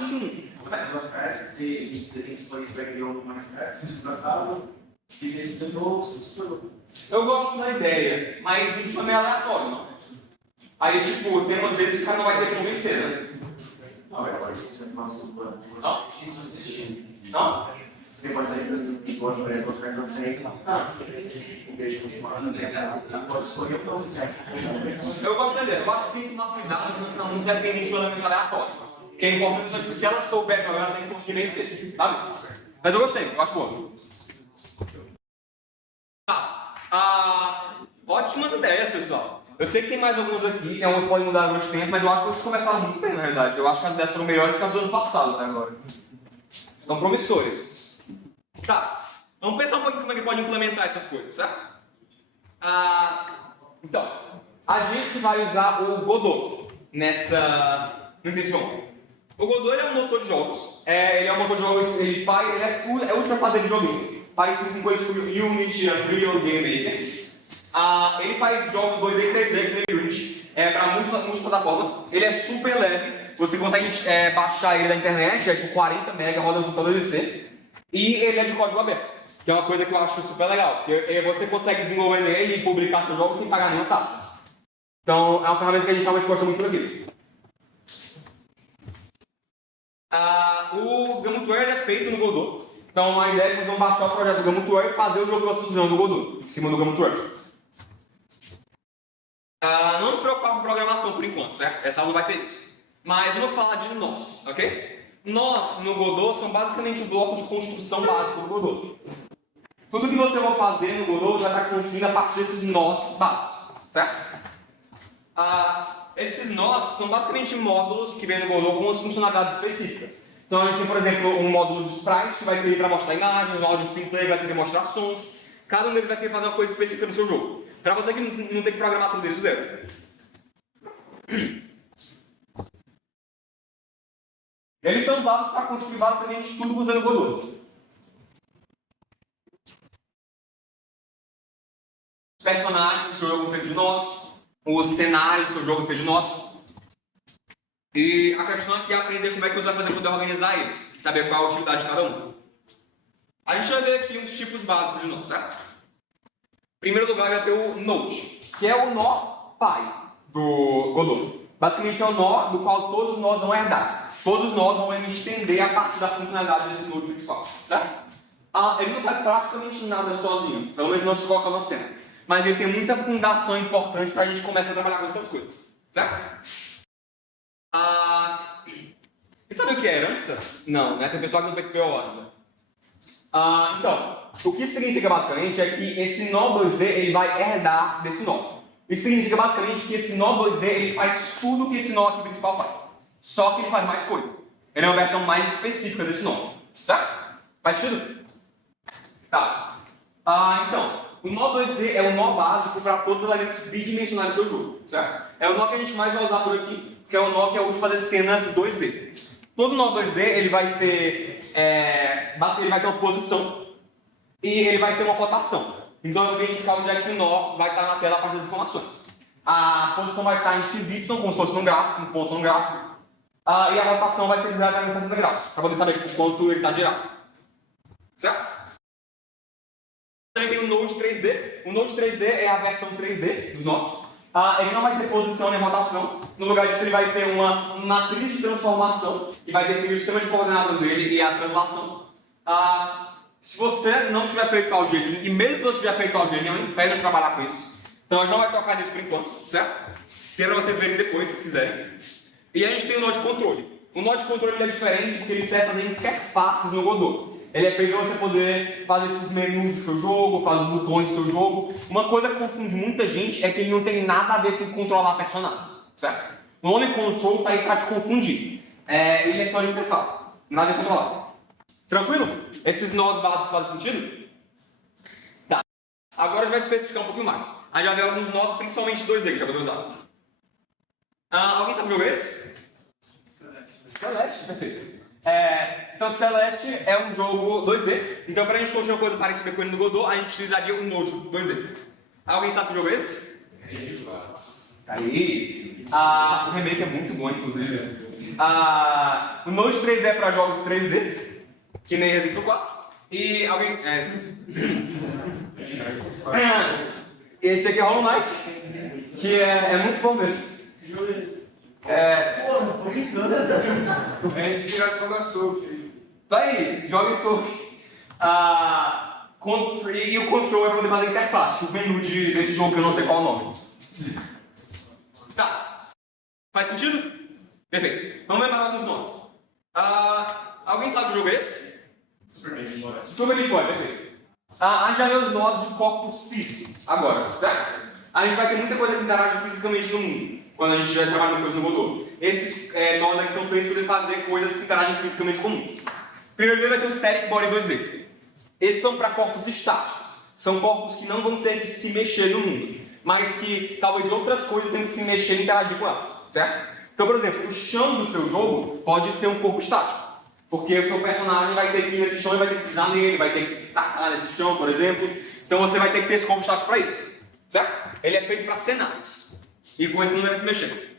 21. As cartas, você tem que escolher se vai criar algumas cartas, se for acaso, e decidir Eu gosto da ideia, mas 21 é meio aleatório, não? Aí, tipo, tem umas vezes que o cara não vai ter que convencer, né? Não, agora isso é mais um plano. Não? Se isso existir. Não? Depois aí, pode ver as cartas três e deixa continuar. Pode escolher o que você quer. Eu gosto da ideia. Eu acho que tem que tomar cuidado pra não ficar muito dependente do elemento aleatório. Que é importante, só que se ela souber jogar, ela tem que conseguir vencer, sabe? Mas eu gostei, eu acho bom. Tá. Ótimas ideias, pessoal. Eu sei que tem mais alguns aqui, tem alguns que podem mudar durante o tempo, mas eu acho que vocês começaram muito bem, na verdade. Eu acho que as ideias foram melhores que as do ano passado, até agora. Estão promissores. Tá. Vamos pensar um pouquinho como é que pode implementar essas coisas, certo? Então, a gente vai usar o Godot no intensivo. O Godot é um motor de jogos. Ele é um motor de jogos, ele é ultra padrão de joguinho. Parecido com coisas tipo Unity, Unreal, Game Maker. Ele faz jogos 2D e 3D com Unity. Para muitas plataformas. Ele é super leve. Você consegue baixar ele da internet, é tipo 40 MB, roda no computador DC. E ele é de código aberto, que é uma coisa que eu acho super legal. Porque você consegue desenvolver nele e publicar seus jogos sem pagar nenhuma taxa. Então, é uma ferramenta que a gente realmente gosta muito aqui. O Gamutware é feito no Godot. Então, a ideia é que nós vamos baixar o projeto do Gamutware e fazer o jogo que nós estamos usando no Godot, em cima do Gamutware. Não nos preocupar com programação por enquanto, certo? Essa aula não vai ter isso. Mas vamos falar de nós, ok? Nós, no Godot, são basicamente o bloco de construção básico do Godot. Tudo que você vai fazer no Godot vai estar construindo a partir desses nós básicos, certo? Esses nós são basicamente módulos que vêm no Godot com as funcionalidades específicas. Então a gente tem, por exemplo, um módulo de sprite que vai servir para mostrar imagens, um módulo de streamplay que vai servir para mostrar sons. Cada um deles vai servir para fazer uma coisa específica no seu jogo. Para você que não tem que programar tudo desde o zero. Eles são usados para construir basicamente tudo usando o Godot. Os personagens do seu jogo feitos de nós, o cenário do seu jogo feito de nós. E a questão aqui é aprender como é que você vai fazer para poder organizar eles, saber qual é a utilidade de cada um. A gente vai ver aqui uns tipos básicos de nó, certo? Em primeiro lugar vai ter o Node, que é o nó pai do Godot. Basicamente é o nó do qual todos os nós vão herdar. Todos nós vamos estender a partir da funcionalidade desse Node principal, certo? Ele não faz praticamente nada sozinho, pelo menos não se coloca na cena. Mas ele tem muita fundação importante para a gente começar a trabalhar com outras coisas, certo? que é herança? Não, né? Tem pessoal que não fez PO ainda. Então, o que significa basicamente é que esse nó 2D ele vai herdar desse nó. Isso significa basicamente que esse nó 2D ele faz tudo que esse nó aqui principal faz. Só que ele faz mais coisa. Ele é uma versão mais específica desse nó. Certo? Faz sentido? Tá. Então, o nó 2D é o nó básico para todos os elementos bidimensionais do seu jogo. Certo? É o nó que a gente mais vai usar por aqui, que é o nó que é útil de fazer cenas 2D. Todo nó 2D ele vai ter, basicamente ele vai ter uma posição e ele vai ter uma rotação. Então eu vou identificar onde é que o nó vai estar na tela a partir das informações. A posição vai estar em XY, como se fosse num gráfico, um ponto num gráfico. E a rotação vai ser girada em 60 graus, para poder saber quanto ele está girado. Certo? Também tem o Node 3D. O Node 3D é a versão 3D dos nós. Ele não vai ter posição nem rotação. No lugar disso, ele vai ter uma matriz de transformação que vai definir o sistema de coordenadas dele e a translação. Se você não tiver feito algebra, e mesmo se você tiver feito algebra, é um inferno de trabalhar com isso. Então a gente não vai tocar nisso por enquanto, certo? Que é para vocês verem depois, se vocês quiserem. E a gente tem o nó de controle. O nó de controle é diferente porque ele serve para fazer interfaces no Godot. Ele é feito para você poder fazer os menus do seu jogo, fazer os botões do seu jogo. Uma coisa que confunde muita gente é que ele não tem nada a ver com controlar personagem, certo? O nome control está aí para te confundir. Ele é só de interface, nada é controlado. Tranquilo? Esses nós básicos fazem sentido? Tá. Agora a gente vai especificar um pouquinho mais. A gente vai ver alguns nós, principalmente 2D, que já vai usar. Alguém sabe o jogo esse? Celeste, perfeito. Então Celeste é um jogo 2D. Então para a gente construir uma coisa parecida com ele no Godot, a gente precisaria um Node 2D. Alguém sabe que jogo é esse? Aí. O remake é muito bom, inclusive. O Node 3D é para jogos 3D, que nem Resident 4. E alguém. Esse aqui é Hollow Knight, que é muito bom mesmo. É inspiração da Sophie. Tá aí, joga em Sophie. E o control é para poder fazer interface. O menu desse jogo que eu não sei qual é o nome. Tá. Faz sentido? Perfeito. Vamos lembrar alguns nós. Alguém sabe que jogo é esse? Super Meat Boy, perfeito. A gente já viu os nós de corpos físicos. Agora, certo? A gente vai ter muita coisa que interage fisicamente no mundo quando a gente estiver trabalhando coisa no Godot. Esses nós aqui são feitos para fazer coisas que interagem fisicamente com o mundo. Primeiro vai ser o Static Body 2D. Esses são para corpos estáticos. São corpos que não vão ter que se mexer no mundo, mas que talvez outras coisas tenham que se mexer e interagir com elas, certo? Então, por exemplo, o chão do seu jogo pode ser um corpo estático. Porque o seu personagem vai ter que ir nesse chão e vai ter que pisar nele, vai ter que se tacar nesse chão, por exemplo. Então você vai ter que ter esse corpo estático para isso, certo? Ele é feito para cenários. E coisas não devem se mexer.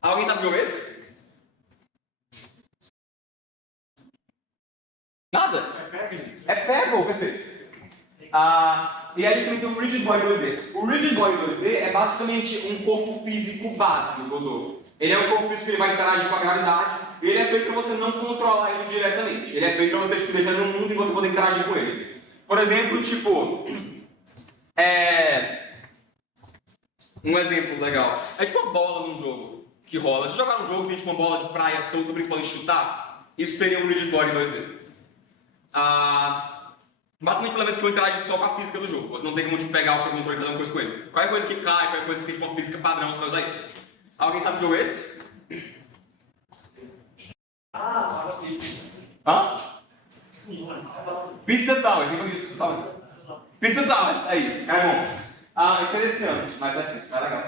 Alguém sabe que jogo é esse? Nada? É Peggle, perfeito. E aí a gente também tem o Rigid Body 2D. O Rigid Body 2D é basicamente um corpo físico básico do Godot. Ele é um corpo físico que ele vai interagir com a gravidade. E ele é feito para você não controlar ele diretamente. Ele é feito para você deixar no mundo e você poder interagir com ele. Por exemplo, tipo... Um exemplo legal. É tipo uma bola num jogo que rola. Se jogar um jogo que tem tipo uma bola de praia solta, principalmente chutar, isso seria um Rigid Body 2D. Basicamente, pela vez que eu interagir só com a física do jogo. Você não tem como tipo, pegar o seu controle e fazer uma coisa com ele. Qualquer coisa que cai, qualquer coisa que tem tipo, uma física padrão, você vai usar isso. Alguém sabe que jogo é esse? Pizza Tower. Quem conhece Pizza Tower? Pizza Tower. Aí, cara bom. Isso é desse ano, mas é assim, é legal.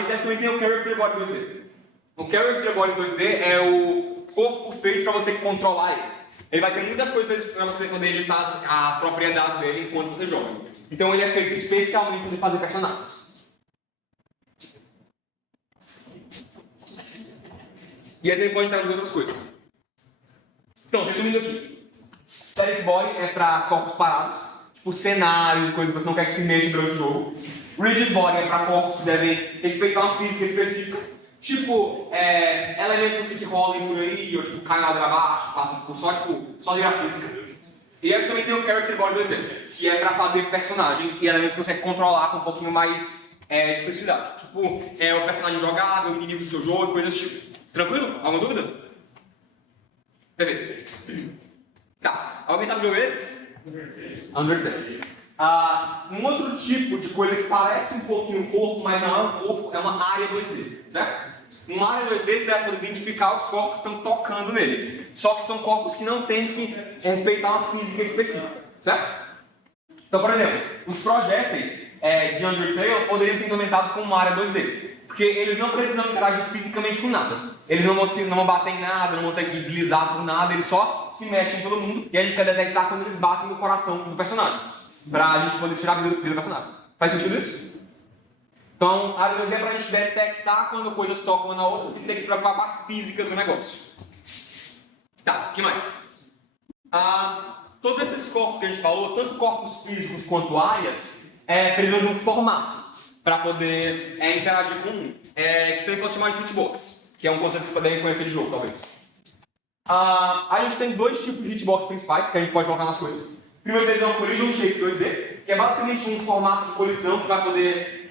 E também tem o Character Body 2D. O Character Body 2D é o corpo feito para você controlar ele. Ele vai ter muitas coisas para você poder editar as propriedades dele enquanto você joga. Então ele é feito especialmente para fazer personagens. E aí ele pode entrar em outras coisas. Então, resumindo aqui. Static Body é para corpos parados, tipo cenários e coisas que você não quer que se mexa durante o jogo. Rigid Body é para corpos que devem respeitar uma física específica. Tipo, elementos que rolem por aí, ou tipo, caem lá pra baixo, passam só de física. E a gente também tem o Character Body 2D, que é pra fazer personagens e elementos que você consegue controlar com um pouquinho mais de especificidade. Tipo, o personagem jogável, o inimigo do seu jogo, coisas tipo. Tranquilo? Alguma dúvida? Perfeito. Tá, alguém sabe o jogo esse? Undertale. Um outro tipo de coisa que parece um pouquinho um corpo, mas não é um corpo, é uma área 2D, certo? Uma área 2D você vai poder identificar os corpos que estão tocando nele. Só que são corpos que não têm que respeitar uma física específica, certo? Então, por exemplo, os projéteis de Undertale poderiam ser implementados como uma área 2D. Porque eles não precisam interagir fisicamente com nada. Eles não vão bater em nada, não vão ter que deslizar por nada, eles só se mexem em todo mundo e a gente quer detectar quando eles batem no coração do personagem. Pra gente poder tirar a vida do personagem. Faz sentido isso? Então, a área 2D é pra gente detectar quando coisas tocam uma na outra sem ter que se preocupar com a física do negócio. Tá, o que mais? Todos esses corpos que a gente falou, tanto corpos físicos quanto áreas, precisam de um formato para poder interagir com um, que também pode chamar de hitbox, que é um conceito que você poderia conhecer de jogo, talvez. A gente tem dois tipos de hitbox principais que a gente pode colocar nas coisas. O primeiro deles é o Collision Shape 2D, que é basicamente um formato de colisão que vai poder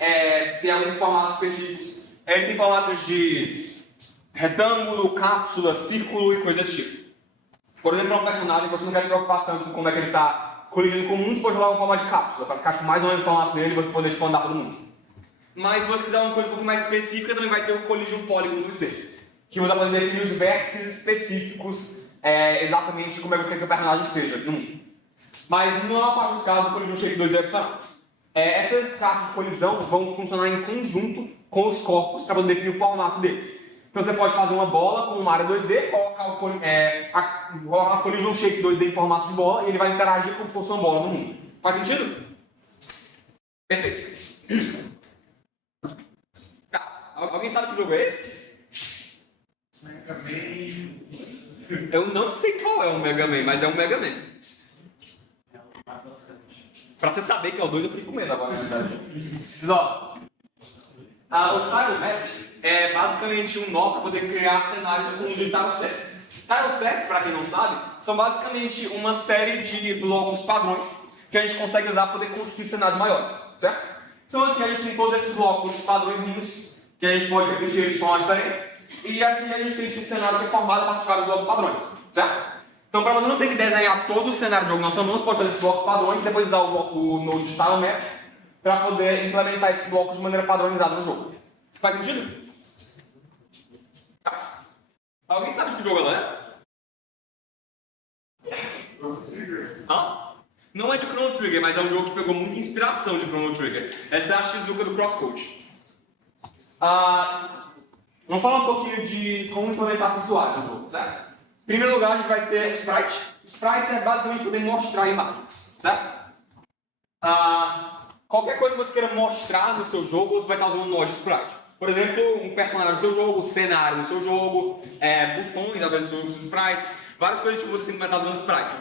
ter alguns formatos específicos. Ele tem formatos de retângulo, cápsula, círculo e coisas desse tipo. Por exemplo, um personagem que você não quer se preocupar tanto com como é que ele está colidindo com o mundo, você pode jogar uma forma de cápsula, para ficar mais ou menos o formato dele e você poder andar todo mundo. Mas se você quiser uma coisa um pouco mais específica, também vai ter o Collision Polygon 2D, que usa para definir os vértices específicos, exatamente como é que você quer que o personagem seja no mundo. Mas não é uma parte dos casos do Collision Shape 2D funcionar. Essas cartas de colisão vão funcionar em conjunto com os corpos para poder definir o formato deles. Então você pode fazer uma bola com uma área 2D, colocar a Collision Shape 2D em formato de bola e ele vai interagir como se fosse uma bola no mundo. Faz sentido? Perfeito. Tá, alguém sabe que jogo é esse? Mega Man. Eu não sei qual é o Mega Man, mas é um Mega Man. Pra você saber que é o 2, eu fiquei com medo agora, na verdade. O Tile Map é basicamente um nó para poder criar cenários com tile sets. Tile sets, para quem não sabe, são basicamente uma série de blocos padrões que a gente consegue usar para poder construir cenários maiores, certo? Então aqui a gente tem todos esses blocos padrõezinhos que a gente pode repetir de formas diferentes. E aqui a gente tem um cenário que é formado a partir de vários blocos padrões, certo? Então, para você não ter que desenhar todo o cenário do jogo na sua mão, você pode fazer esses blocos padrões e depois usar o Node Tile Map para poder implementar esses blocos de maneira padronizada no jogo. Isso faz sentido? Tá. Alguém sabe de que jogo ela é? Não é de Chrono Trigger, mas é um jogo que pegou muita inspiração de Chrono Trigger. Essa é a Shizuka do CrossCode. Vamos falar um pouquinho de como implementar visuais no jogo, certo? Em primeiro lugar, a gente vai ter o Sprite. O Sprite é basicamente poder mostrar imagens, certo? Qualquer coisa que você queira mostrar no seu jogo, você vai estar usando um Node Sprite. Por exemplo, um personagem no seu jogo, cenário no seu jogo, botões, às vezes são os sprites, várias coisas que você vai estar usando Sprite.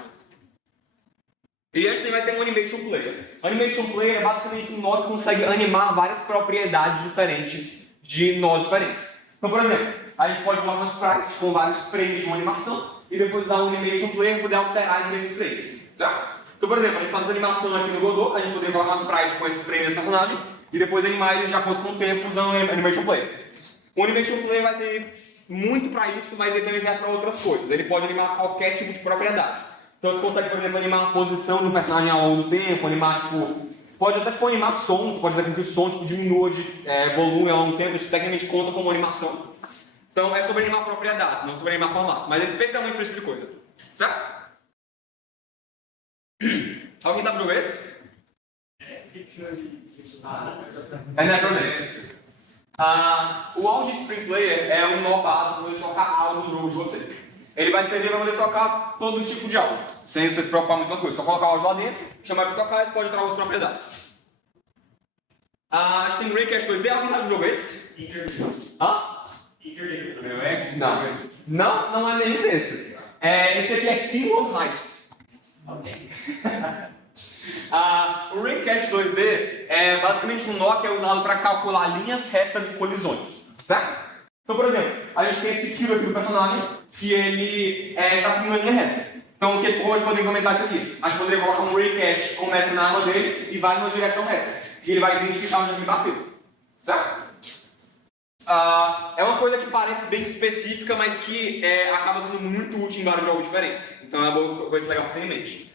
E a gente vai ter um Animation Player. O Animation Player é basicamente um Node que consegue animar várias propriedades diferentes de nodes diferentes. Então, por exemplo, a gente pode colocar um sprite com vários frames de uma animação e depois dar um Animation Player para poder alterar entre esses frames, certo? Então, por exemplo, a gente faz animação aqui no Godot, a gente poderia colocar um sprite com esses frames do personagem e depois animar eles de acordo com o tempo usando o Animation Player. O Animation Player vai ser muito para isso, mas ele também serve para outras coisas. Ele pode animar qualquer tipo de propriedade. Então, você consegue, por exemplo, animar a posição do personagem ao longo do tempo, animar, pode até animar sons, pode fazer com que o som diminua de volume ao longo do tempo, isso tecnicamente conta como animação. Então, é sobre animar propriedade, não sobre animar formatos, mas é especialmente para esse tipo de coisa, certo? Alguém sabe o jogo esse? É Necrodance. O Audio Stream Player é um nó básico para poder tocar áudio no jogo de vocês. Ele vai servir para poder tocar todo tipo de áudio, sem você se preocupar muito com as coisas. Só colocar o áudio lá dentro, chamar para tocar e você pode entrar outras propriedades. A gente tem o Raycast 2D, alguém sabe o jogo esse? Não é nenhum desses. Esse aqui é Steamboat Heist. O Raycast 2D é basicamente um nó que é usado para calcular linhas retas e colisões, certo? Então, por exemplo, a gente tem esse kill aqui do personagem que ele está seguindo a linha reta. Então, o que a gente poderia implementar isso aqui? A gente poderia colocar um Raycast que começa na arma dele e vai numa direção reta. E ele vai identificar onde ele bateu, certo? É uma coisa que parece bem específica, mas que acaba sendo muito útil em vários jogos diferentes. Então é uma coisa legal pra você ter em mente.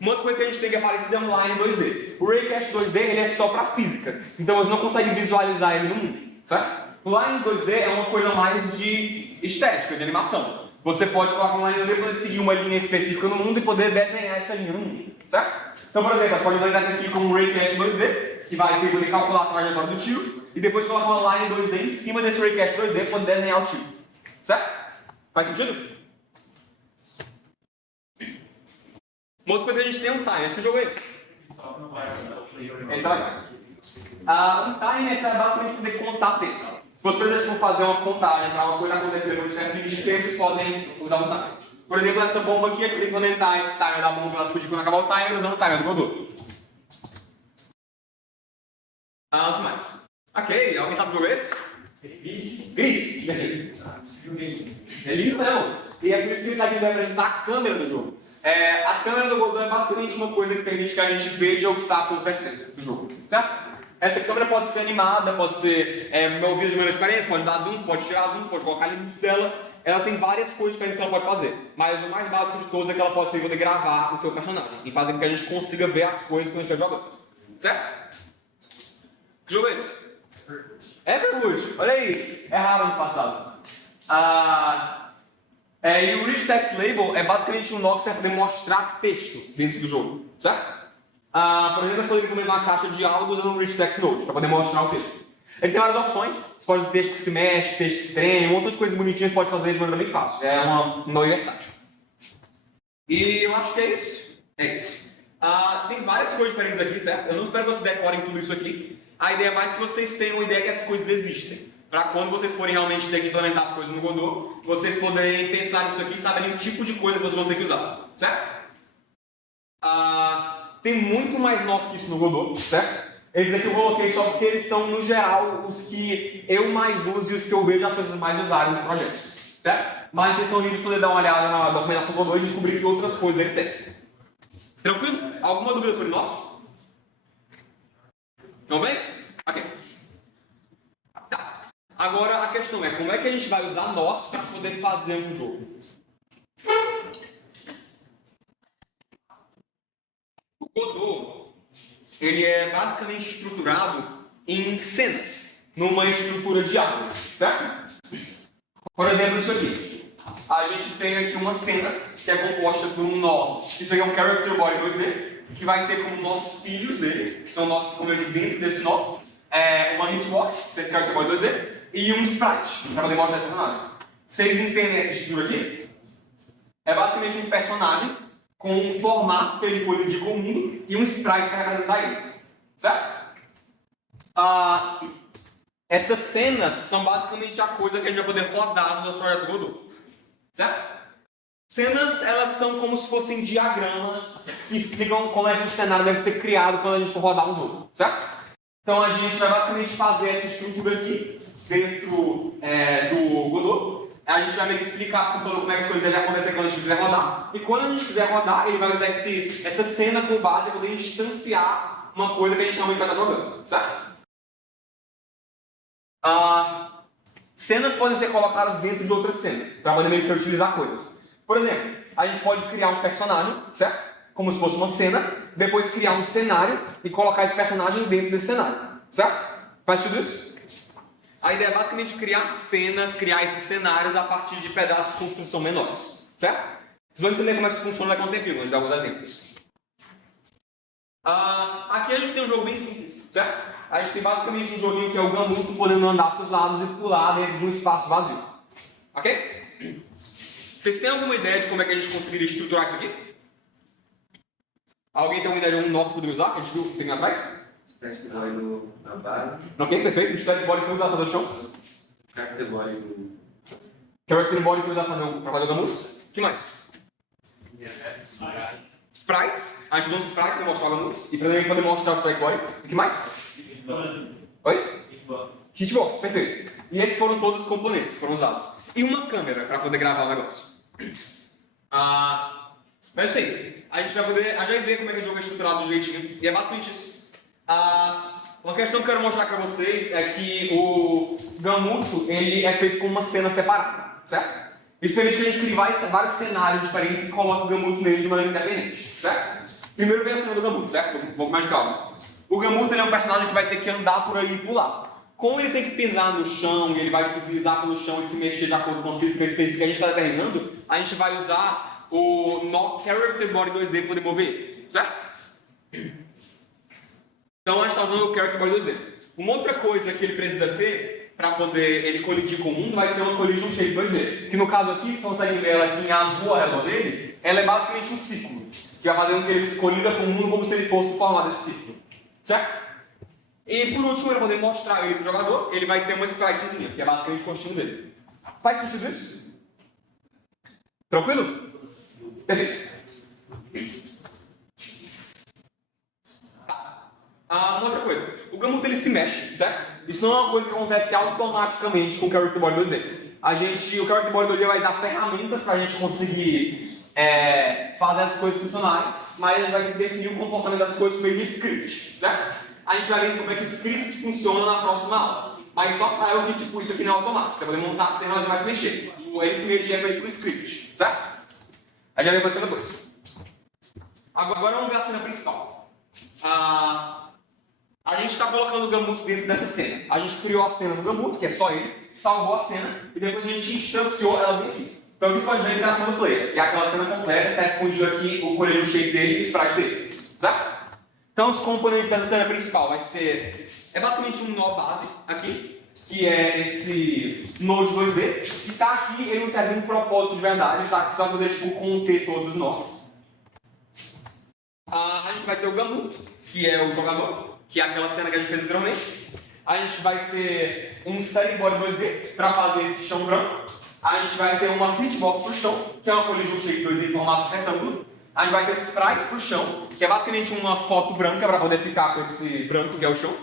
Uma outra coisa que a gente tem que é parecido é um Line 2D. O Raycast 2D ele é só para física, então você não consegue visualizar ele no mundo, certo? O Line 2D é uma coisa mais de estética, de animação. Você pode colocar um Line 2D para seguir uma linha específica no mundo e poder desenhar essa linha no mundo, certo? Então, por exemplo, você pode analisar isso aqui como um Raycast 2D, que vai ser poder calcular a trajetória do tiro, e depois colocar uma Line 2D em cima desse Raycast 2D para poder desenhar o tiro, certo? Faz sentido? Uma outra coisa que a gente tem é um timer. Que jogo é esse? Exato. Um timer serve basicamente para poder contar tempo. Se vocês, por exemplo, fazer uma contagem para uma coisa acontecer por um certo limite de tempo, vocês podem usar um timer. Por exemplo, essa bomba aqui, eu poderia implementar esse timer da bomba para ela explodir quando acabar o timer usando o timer do Godot. O que mais? Ok, alguém sabe que jogo é esse? Gris. É lindo mesmo. E é por isso que ele está aqui para representar a câmera do jogo. A câmera do Godot é basicamente uma coisa que permite que a gente veja o que está acontecendo no jogo, certo? Essa câmera pode ser animada, pode ser movida de maneira diferente, pode dar zoom, pode tirar zoom, pode colocar limites dela. Ela tem várias coisas diferentes que ela pode fazer, mas o mais básico de todos é que ela pode poder gravar o seu personagem e fazer com que a gente consiga ver as coisas quando a gente está jogando, certo? Que jogo é esse? Everwood, olha aí, é raro no passado. E o Rich Text Label é basicamente um nó que serve para mostrar texto dentro do jogo, certo? Por exemplo, você pode implementar uma caixa de diálogo usando o Rich Text Node para poder mostrar o texto. Ele tem várias opções, você pode ter texto que se mexe, texto que treme, um montão de coisas bonitinhas você pode fazer de maneira bem fácil. É um nó versátil. E eu acho que é isso. Tem várias coisas diferentes aqui, certo? Eu não espero que vocês decorem tudo isso aqui. A ideia é mais que vocês tenham uma ideia que essas coisas existem. Para quando vocês forem realmente ter que implementar as coisas no Godot, vocês poderem pensar nisso aqui e saberem o tipo de coisa que vocês vão ter que usar, certo? Tem muito mais nós que isso no Godot, certo? Esses aqui eu coloquei só porque eles são, no geral, os que eu mais uso e os que eu vejo as pessoas mais usarem nos projetos, certo? Mas vocês são livres de poder dar uma olhada na documentação do Godot e descobrir que outras coisas ele tem. Tranquilo? Alguma dúvida sobre nós? Estão bem? Ok. Tá. Agora a questão é como é que a gente vai usar nós para poder fazer um jogo? O Godot, ele é basicamente estruturado em cenas, numa estrutura de árvore, certo? Por exemplo, isso aqui. A gente tem aqui uma cena que é composta por um nó. Isso aqui é um Character Body 2D, que vai ter como nossos filhos dele, que são nossos como aqui dentro desse nó, uma hitbox, desse Character Body 2D, e um sprite, para poder mostrar esse personagem. Vocês entendem essa estrutura aqui? É basicamente um personagem com um formato que ele colidiu com o mundo e um sprite para representar ele, certo? Essas cenas são basicamente a coisa que a gente vai poder rodar no nosso projeto Godot, certo? Cenas, elas são como se fossem diagramas que explicam como é que o cenário deve ser criado quando a gente for rodar um jogo, certo? Então a gente vai basicamente fazer essa estrutura aqui dentro do Godot. A gente vai meio que explicar como é que as coisas devem acontecer quando a gente quiser rodar. E quando a gente quiser rodar, ele vai usar essa cena como base para poder instanciar uma coisa que a gente realmente vai estar jogando, certo? Cenas podem ser colocadas dentro de outras cenas, para poder meio que utilizar coisas. Por exemplo, a gente pode criar um personagem, certo? Como se fosse uma cena, depois criar um cenário e colocar esse personagem dentro desse cenário, certo? Faz tudo isso? A ideia é basicamente criar cenas, criar esses cenários a partir de pedaços de construção menores, certo? Vocês vão entender como é que isso funciona daqui a um tempinho, vou dar alguns exemplos. Aqui a gente tem um jogo bem simples, certo? A gente tem basicamente um joguinho que é o Gamuto podendo andar para os lados e pular dentro de um espaço vazio. Ok? Vocês têm alguma ideia de como é que a gente conseguiria estruturar isso aqui? Alguém tem alguma ideia de algum nó que poderia usar, que a gente viu tem atrás? Static Body no trabalho. Ok, perfeito. O Static Body que usar para fazer o chão. Character Body no... Character Body que usar para fazer o Gamuto. O que mais? Sprites. A gente usa um sprite para mostrar o Gamuto. E para poder mostrar o Static Body. O que mais? Oi? Hitbox, perfeito. E esses foram todos os componentes que foram usados. E uma câmera para poder gravar o negócio. Mas é isso aí. A gente vai ver como é que o jogo é estruturado do jeitinho. E é basicamente isso. Uma questão que eu quero mostrar para vocês é que o Gamuto ele é feito com uma cena separada, certo? Isso permite que a gente crie vários cenários diferentes e coloque o Gamuto nele de maneira independente, certo? Primeiro vem a cena do Gamuto, certo? Um pouco mais de calma. O Gamuto ele é um personagem que vai ter que andar por aí e pular. Como ele tem que pisar no chão e ele vai deslizar pelo chão e se mexer de acordo com a física específica que a gente está determinando, a gente vai usar o Character Body 2D para poder mover ele, certo? Então a gente está usando o Character Body 2D. Uma outra coisa que ele precisa ter para poder ele colidir com o mundo vai ser uma Collision Shape 2D. Que no caso aqui, se vocês conseguem ver ela aqui em azul ao redor dele, ela é basicamente um círculo. Que vai fazer com que ele se colida com o mundo como se ele fosse formado esse círculo. Certo? E por último, ele poder mostrar ele pro jogador, ele vai ter uma spritezinha, que é basicamente o costume dele. Faz sentido isso? Tranquilo? Perfeito. Uma outra coisa, o Gamuto ele se mexe, certo? Isso não é uma coisa que acontece automaticamente com o Character Body 2D. O Character Body 2D vai dar ferramentas para a gente conseguir fazer as coisas funcionarem, mas a gente vai ter que definir o comportamento das coisas por meio de script, certo? A gente vai ver como é que scripts funcionam na próxima aula. Mas só saiba que tipo, isso aqui não é automático. Você vai poder montar a cena, mas vai se mexer. E ele se mexer é feito por script, certo? A gente vai ver a cena depois. Agora vamos ver a cena principal. A gente está colocando o Gamuto dentro dessa cena. A gente criou a cena do Gamuto, que é só ele, salvou a cena, e depois a gente instanciou ela bem aqui. Então isso pode dizer que é a cena do player, que é aquela cena completa, está escondido aqui o colher do shape dele e o sprite dele. Certo? Então os componentes dessa cena principal vai ser... É basicamente um nó base aqui, que é esse Node 2D, que está aqui, ele não serve um propósito de verdade, está aqui só para poder tipo, conter todos os nós. A gente vai ter o Gamuto, que é o jogador, que é aquela cena que a gente fez anteriormente. A gente vai ter um Static Body 2D para fazer esse chão branco. A gente vai ter uma hitbox para o chão, que é uma Collision Shape 2D em formato de retângulo. A gente vai ter sprites para o chão, que é basicamente uma foto branca para poder ficar com esse branco que é o chão.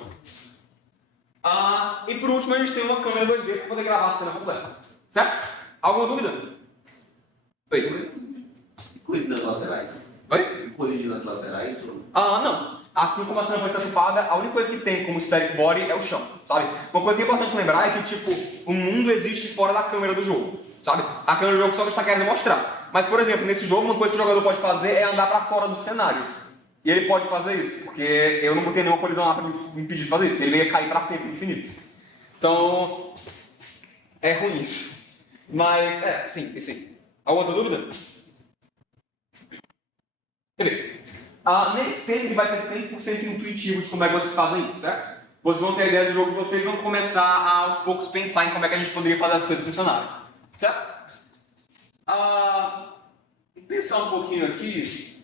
E por último a gente tem uma câmera 2D para poder gravar a cena completa. Certo? Alguma dúvida? Oi? Incluído nas laterais. Oi? Incluído nas laterais? Não. Aqui, como a cena foi desocupada, a única coisa que tem como static body é o chão, sabe? Uma coisa que é importante lembrar é que, tipo, o mundo existe fora da câmera do jogo, sabe? A câmera do jogo só está querendo mostrar. Mas, por exemplo, nesse jogo, uma coisa que o jogador pode fazer é andar para fora do cenário. E ele pode fazer isso, porque eu não botei nenhuma colisão lá para me impedir de fazer isso. Ele ia cair para sempre, infinito. Então, é ruim isso. Mas, sim. Alguma outra dúvida? Beleza. Nem sempre vai ser 100% intuitivo de como é que vocês fazem isso, certo? Vocês vão ter a ideia do jogo e vocês vão começar a, aos poucos, pensar em como é que a gente poderia fazer as coisas funcionarem, certo? Pensar um pouquinho aqui.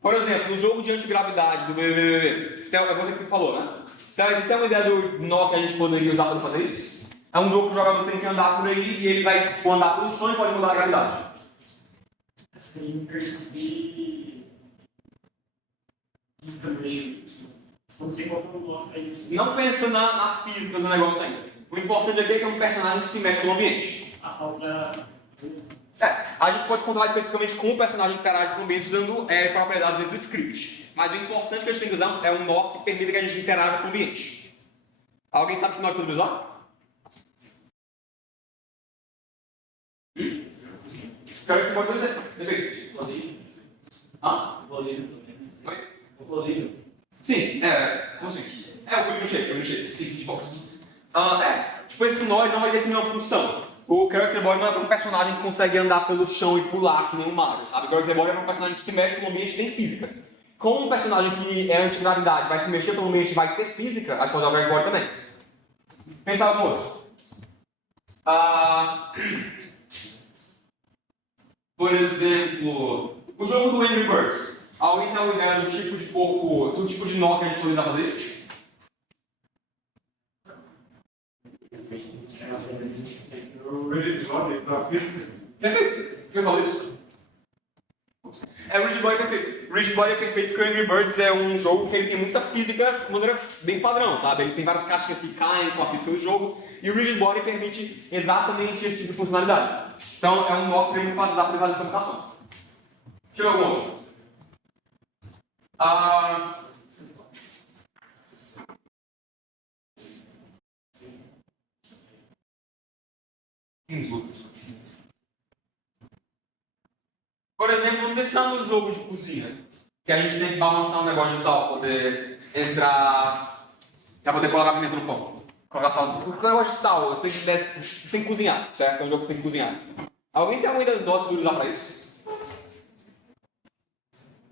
Por exemplo, o jogo de antigravidade do BBB. É você que falou, né? Você tem uma ideia do nó que a gente poderia usar para fazer isso? É um jogo que o jogador tem que andar por aí e ele vai andar pelo chão e pode mudar a gravidade. Assim, percebi... Não sei qual que o nó faz isso. Não pensa na física do negócio ainda. O importante aqui é que é um personagem que se mexe pelo ambiente. A gente pode controlar especificamente como o personagem interage com o ambiente usando propriedades dentro do script. Mas o importante que a gente tem que usar é um nó que permita que a gente interaja com o ambiente. Alguém sabe que nós podemos usar? Quero que pode dizer. Defeitos. Oi? Sim, como assim? O Collision Shape, sim, hitbox. Tipo, esse nó não vai definir uma função. O Character Body não é para um personagem que consegue andar pelo chão e pular, que nem um Mario, sabe? O Character Body é para um personagem que se mexe pelo ambiente e tem física. Como um personagem que é antigravidade vai se mexer pelo ambiente e vai ter física, a gente pode usar o Character Body também. Pensar no outro. Por exemplo, o jogo do Angry Birds. Alguém tem uma ideia do tipo de corpo, do tipo de nó que a gente poderia fazer isso? Perfeito. Você falou isso? O Ridge Boy é perfeito. O Ridge Boy é perfeito porque o Angry Birds é um jogo que ele tem muita física de maneira bem padrão, sabe? Ele tem várias caixinhas que caem com a física do jogo e o Ridge Boy permite exatamente esse tipo de funcionalidade. Então é um nó que seria muito fácil de usar para fazer essa aplicação. Deixa eu ver algum outro. Uns outros. Por exemplo, pensando no jogo de cozinha, que a gente tem que balançar um negócio de sal, poder entrar, para poder colocar pimenta no pão. Colocar sal. O negócio de sal, você tem que cozinhar, certo? É um jogo que você tem que cozinhar. Alguém tem alguma das doses para usar para isso?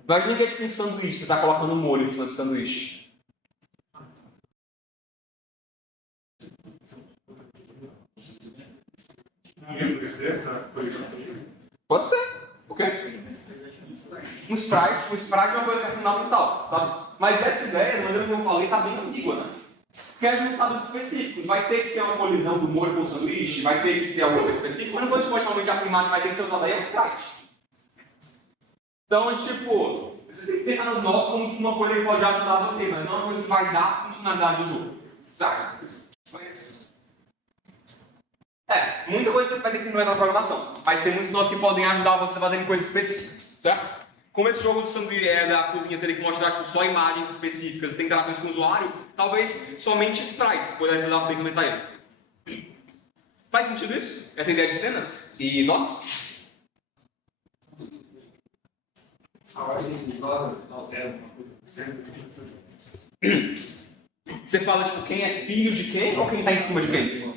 Imagina que é tipo um sanduíche, você está colocando um molho em cima do sanduíche. Pode ser, ok? Um Sprite é uma coisa que é fundamental, tá? Mas essa ideia, da maneira como eu falei, está bem ambígua, né? Porque a gente não sabe o específico. Vai ter que ter uma colisão do molho com o sanduíche, vai ter que ter alguma coisa específica, mas depois pode realmente afirmar que vai ter que ser usado aí é o Sprite. Então, tipo, você tem que pensar nos nós como uma coisa que pode ajudar você, mas não é uma coisa que vai dar a funcionalidade do jogo. Tá? Muita coisa vai ter que ser implementada na programação, mas tem muitos nós que podem ajudar você a fazer coisas específicas, certo? Como esse jogo do sanduíche da cozinha teria que mostrar tipo, só imagens específicas e tem interações com o usuário, talvez somente sprites pudessem usar para implementar ele. Faz sentido isso? Essa ideia de cenas? E nós? A ordem de nós altera uma coisa sempre. Você fala tipo quem é filho de quem ou quem está em cima de quem?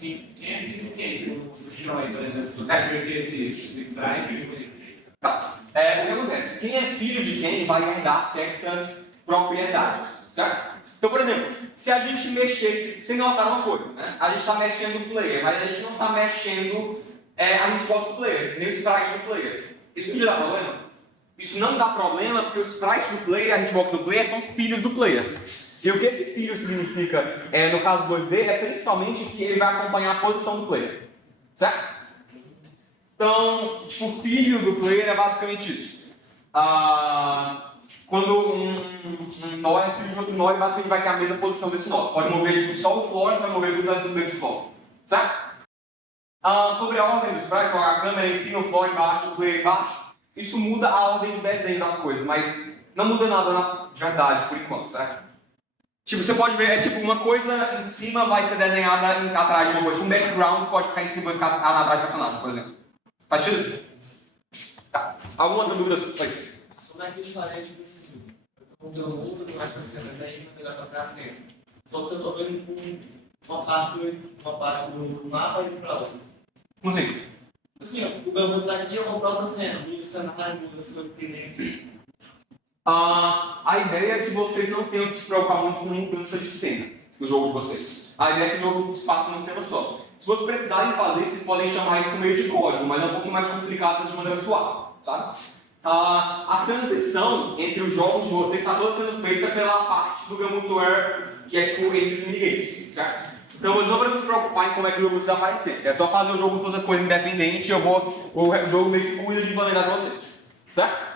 Quem é filho de quem? Os nós, por exemplo, se você perder esse sprite, tá. O que acontece? Quem é filho de quem vai herdar certas propriedades, certo? Então, por exemplo, se a gente mexesse, sem notar uma coisa, né? A gente está mexendo o player, mas a gente não está mexendo a hitbox do player, nem o sprite do player. Isso podia dar problema? Isso não dá problema porque o sprite do player e a hitbox do player são filhos do player. E o que esse filho significa, no caso do 2D, é principalmente que ele vai acompanhar a posição do player, certo? Então, tipo, o filho do player é basicamente isso. Quando um nó é filho de outro nó, ele basicamente vai ter a mesma posição desse nó. Você pode mover tipo, só o floor, vai mover tudo dentro do floor. Certo? Sobre a ordem dos sprites, a câmera em cima, o floor embaixo, o player embaixo, isso muda a ordem de desenho das coisas, mas não muda nada na verdade, por enquanto, certo? Tipo, você pode ver, é tipo, uma coisa em cima vai ser desenhada atrás de uma coisa. Um background pode ficar em cima e ficar atrás do personagem, por exemplo. Faz sentido? Tá. Alguma outra dúvida sobre isso? Sobre aquele parede desse vídeo. Eu estou usando essas cenas aí para pegar para a cena. Só se eu estou vendo com uma parte do mapa e para outra. Como assim? Assim, ó, o Gambit está aqui, eu vou para outra cena. Muda o cenário, muda as coisas que tem dentro. A ideia é que vocês não tenham que se preocupar muito com mudança de cena no jogo de vocês. A ideia é que o jogo se passe numa cena só. Se vocês precisarem fazer, vocês podem chamar isso por meio de código, mas é um pouquinho mais complicado de maneira suave, sabe? A transição entre os jogos de vocês está toda sendo feita pela parte do Gamutware, que é tipo entre os minigames, certo? Então vocês não precisam se preocupar em como é que o jogo precisa aparecer. É só fazer o jogo fazer coisa independente e o jogo meio que cuida de implementar para vocês, certo?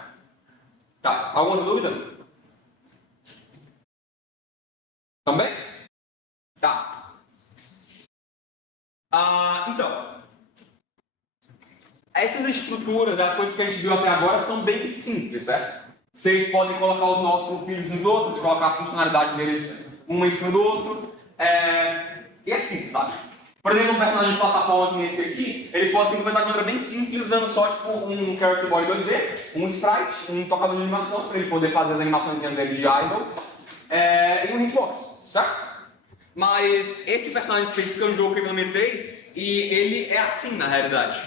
Tá, alguma outra dúvida? Também? Tá. Então, essas estruturas, das coisas que a gente viu até agora, são bem simples, certo? Vocês podem colocar os nossos filhos nos outros, colocar a funcionalidade deles um em cima do outro. E assim, sabe? Por exemplo, um personagem de plataforma como esse aqui, ele pode ser implementado de maneira bem simples, usando só tipo, um character boy 2D, um sprite, um tocador de animação, para ele poder fazer as animações dele de idol, e um hitbox, certo? Mas esse personagem específico é um jogo que eu implementei, e ele é assim na realidade.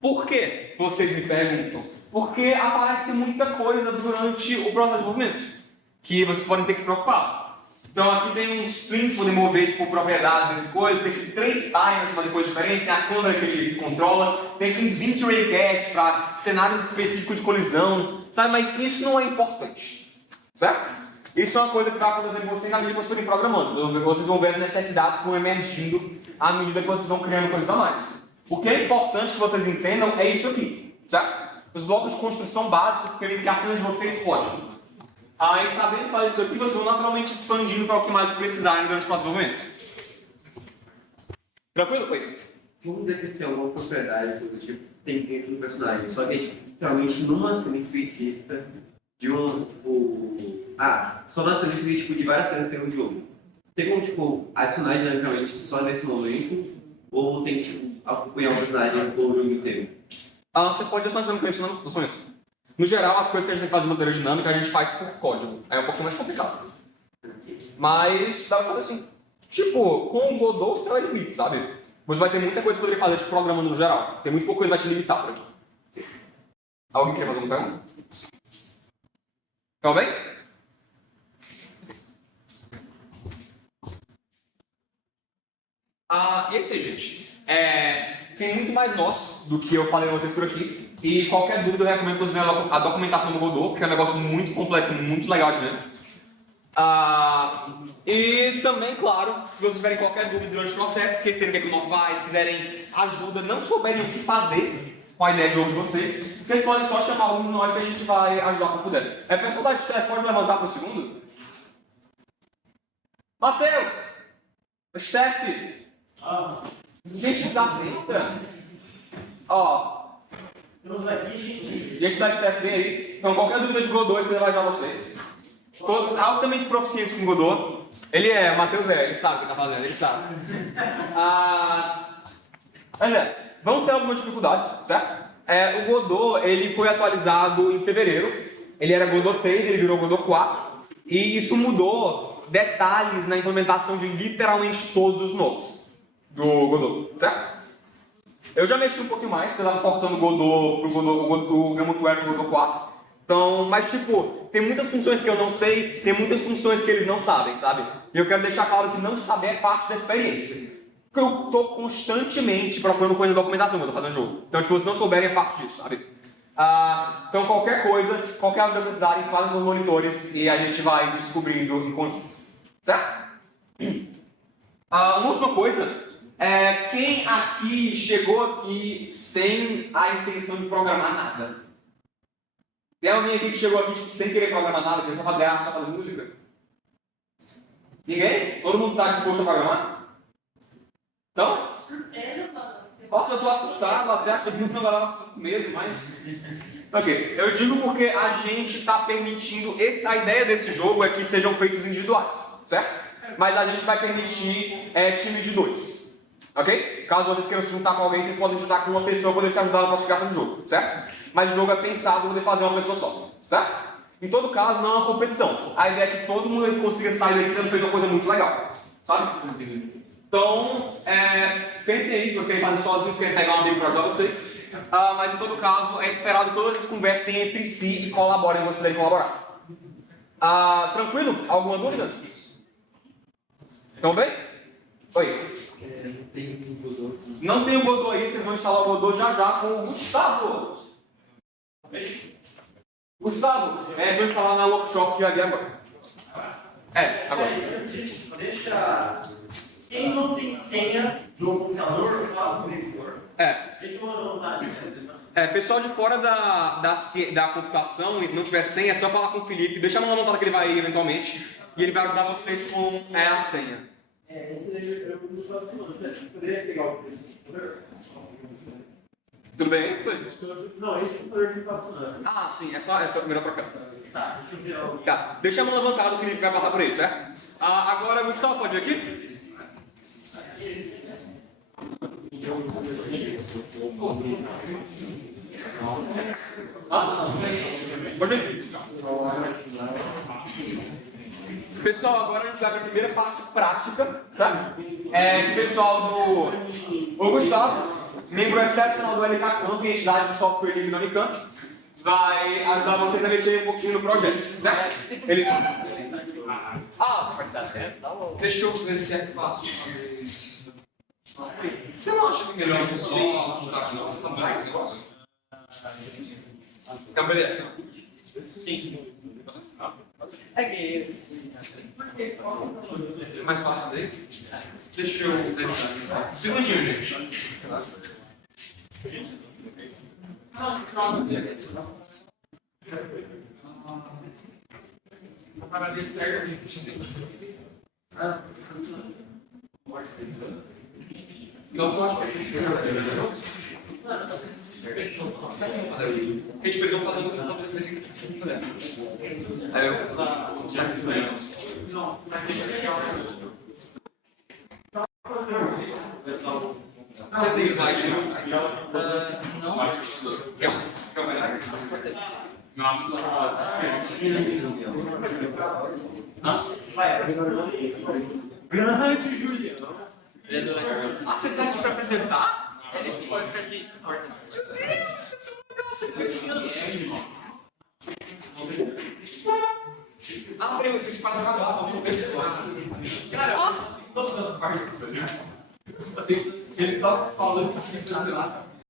Por quê? Vocês me perguntam. Porque aparece muita coisa durante o processo de desenvolvimento, que vocês podem ter que se preocupar. Então aqui tem uns pins para poder mover tipo, propriedades e coisas, tem 3 timers para fazer coisas diferentes, tem a câmera que ele controla, tem aqui uns 20 raycats para cenários específicos de colisão, sabe? Mas isso não é importante, certo? Isso é uma coisa que vai acontecer com vocês na medida que vocês forem programando. Vocês vão ver as necessidades que vão emergindo à medida que vocês vão criando coisas a mais. O que é importante que vocês entendam é isso aqui, certo? Os blocos de construção básicos que a cena de vocês pode. E sabendo fazer isso aqui, vocês vão naturalmente expandindo para o que mais precisarem durante o próximo momento. Tranquilo? Oi. Vamos dizer que tem alguma propriedade do tipo tem dentro do personagem, só que é tipo, literalmente numa cena específica de um, tipo... só numa cena específica tipo, de várias cenas que tem no jogo. Tem como, tipo, adicionar dinamicamente só nesse momento? Ou tem que, tipo, acompanhar o personagem pelo jogo inteiro? Você pode adicionar dinâmica nisso no momento. No geral, as coisas que a gente tem que fazer de maneira dinâmica, a gente faz por código. É um pouquinho mais complicado. Mas dá pra fazer assim. Tipo, com o Godot, você vai limite, sabe? Você vai ter muita coisa que poderia fazer de programando no geral. Tem muito pouca coisa que vai te limitar por aqui. Alguém quer fazer uma pergunta? Calma bem? E é isso aí, gente. Tem muito mais nós do que eu falei pra vocês por aqui. E qualquer dúvida, eu recomendo que vocês vejam a documentação do Godot, que é um negócio muito completo, muito legal de ver. E também, claro, se vocês tiverem qualquer dúvida durante o processo, esquecerem o que é que o nó faz, quiserem ajuda, não souberem o que fazer com a ideia de jogo de vocês, vocês podem só chamar um de nós que a gente vai ajudar quando puder. Pessoal da Steph, pode levantar por um segundo? Matheus! Steph! Gente, desatenta! Gente da Steph, vem aí. Então, qualquer dúvida de Godot, a gente vai ajudar vocês. Todos altamente proficientes com Godot. Ele o Matheus ele sabe o que está fazendo, ele sabe. Mas vão ter algumas dificuldades, certo? O Godot, ele foi atualizado em fevereiro. Ele era Godot 3, ele virou Godot 4. E isso mudou detalhes na implementação de literalmente todos os nós do Godot, certo? Eu já mexi um pouquinho mais, você estava portando o Godot o Gamutware pro Godot 4. Então, mas tipo, tem muitas funções que eu não sei, tem muitas funções que eles não sabem, sabe? E eu quero deixar claro que não saber é parte da experiência. Porque eu estou constantemente procurando coisa na documentação quando eu estou fazendo jogo. Então, tipo, se não souberem é parte disso, sabe? Então, qualquer coisa, qualquer coisa que precisarem, falem nos monitores e a gente vai descobrindo em conjunto. Certo? Uma última coisa. Quem aqui chegou aqui sem a intenção de programar nada? Tem alguém aqui que chegou aqui tipo, sem querer programar nada, queria só fazer arte, só fazer música? Ninguém? Todo mundo está disposto a programar? Então? Surpresa, mano. Nossa, eu tô assustado, até achei que não galera com medo, mas... Ok, eu digo porque a gente está permitindo, a ideia desse jogo é que sejam feitos individuais, certo? Mas a gente vai permitir times de 2. Ok? Caso vocês queiram se juntar com alguém, vocês podem juntar com uma pessoa para poder se ajudar na classificação do jogo, certo? Mas o jogo é pensado para poder fazer uma pessoa só, certo? Em todo caso, não é uma competição. A ideia é que todo mundo consiga sair daqui tendo feito uma coisa muito legal, sabe? Então, pensem aí, se vocês querem fazer sozinhos, se querem pegar um amigo para ajudar vocês. Mas em todo caso, é esperado que todas eles conversem entre si e colaborem quando puderem colaborar. Tranquilo? Alguma dúvida? Estão bem? Oi. Não tem o Godot aí, vocês vão instalar o Godot já com o Gustavo. Gustavo, vou instalar na workshop que vai vir agora. Agora. Deixa. Quem não tem senha no computador, fala comigo. Deixa eu usar. Pessoal de fora da computação e não tiver senha, é só falar com o Felipe, deixa uma montada que ele vai ir eventualmente e ele vai ajudar vocês com a senha. Eu poderia pegar o computador? Tudo bem? Foi? Não, esse computador que está funcionando. Sim, é melhor trocar. Tá, deixa a mão levantada, o Felipe vai passar por aí, certo? Agora, Gustavo, pode vir aqui? Pode vir. Pessoal, agora a gente vai para a primeira parte prática, sabe? O pessoal do Gustavo, membro excepcional do LK Camp, entidade de software livre da Unicamp, vai ajudar vocês a mexer um pouquinho no projeto, certo? Deixa eu ver se é fácil de fazer isso. Você não acha que é melhor você só mudar de novo? Tá bom o negócio? Então, beleza. Sim. É mais fácil fazer? Deixa eu fazer um segundinho, gente. Eu posso a gente perdeu fazendo Você tem slide não? Não. Quer ver? Meu amigo. Grande Juliano. Ah, você tá aqui pra apresentar? Ele pode ficar aqui, suporte. Meu Deus, você tá conhecendo Ah, peraí, vocês podem acabar, vamos ver só. Cara, todas as partes. Ele só falando que você tem que lá.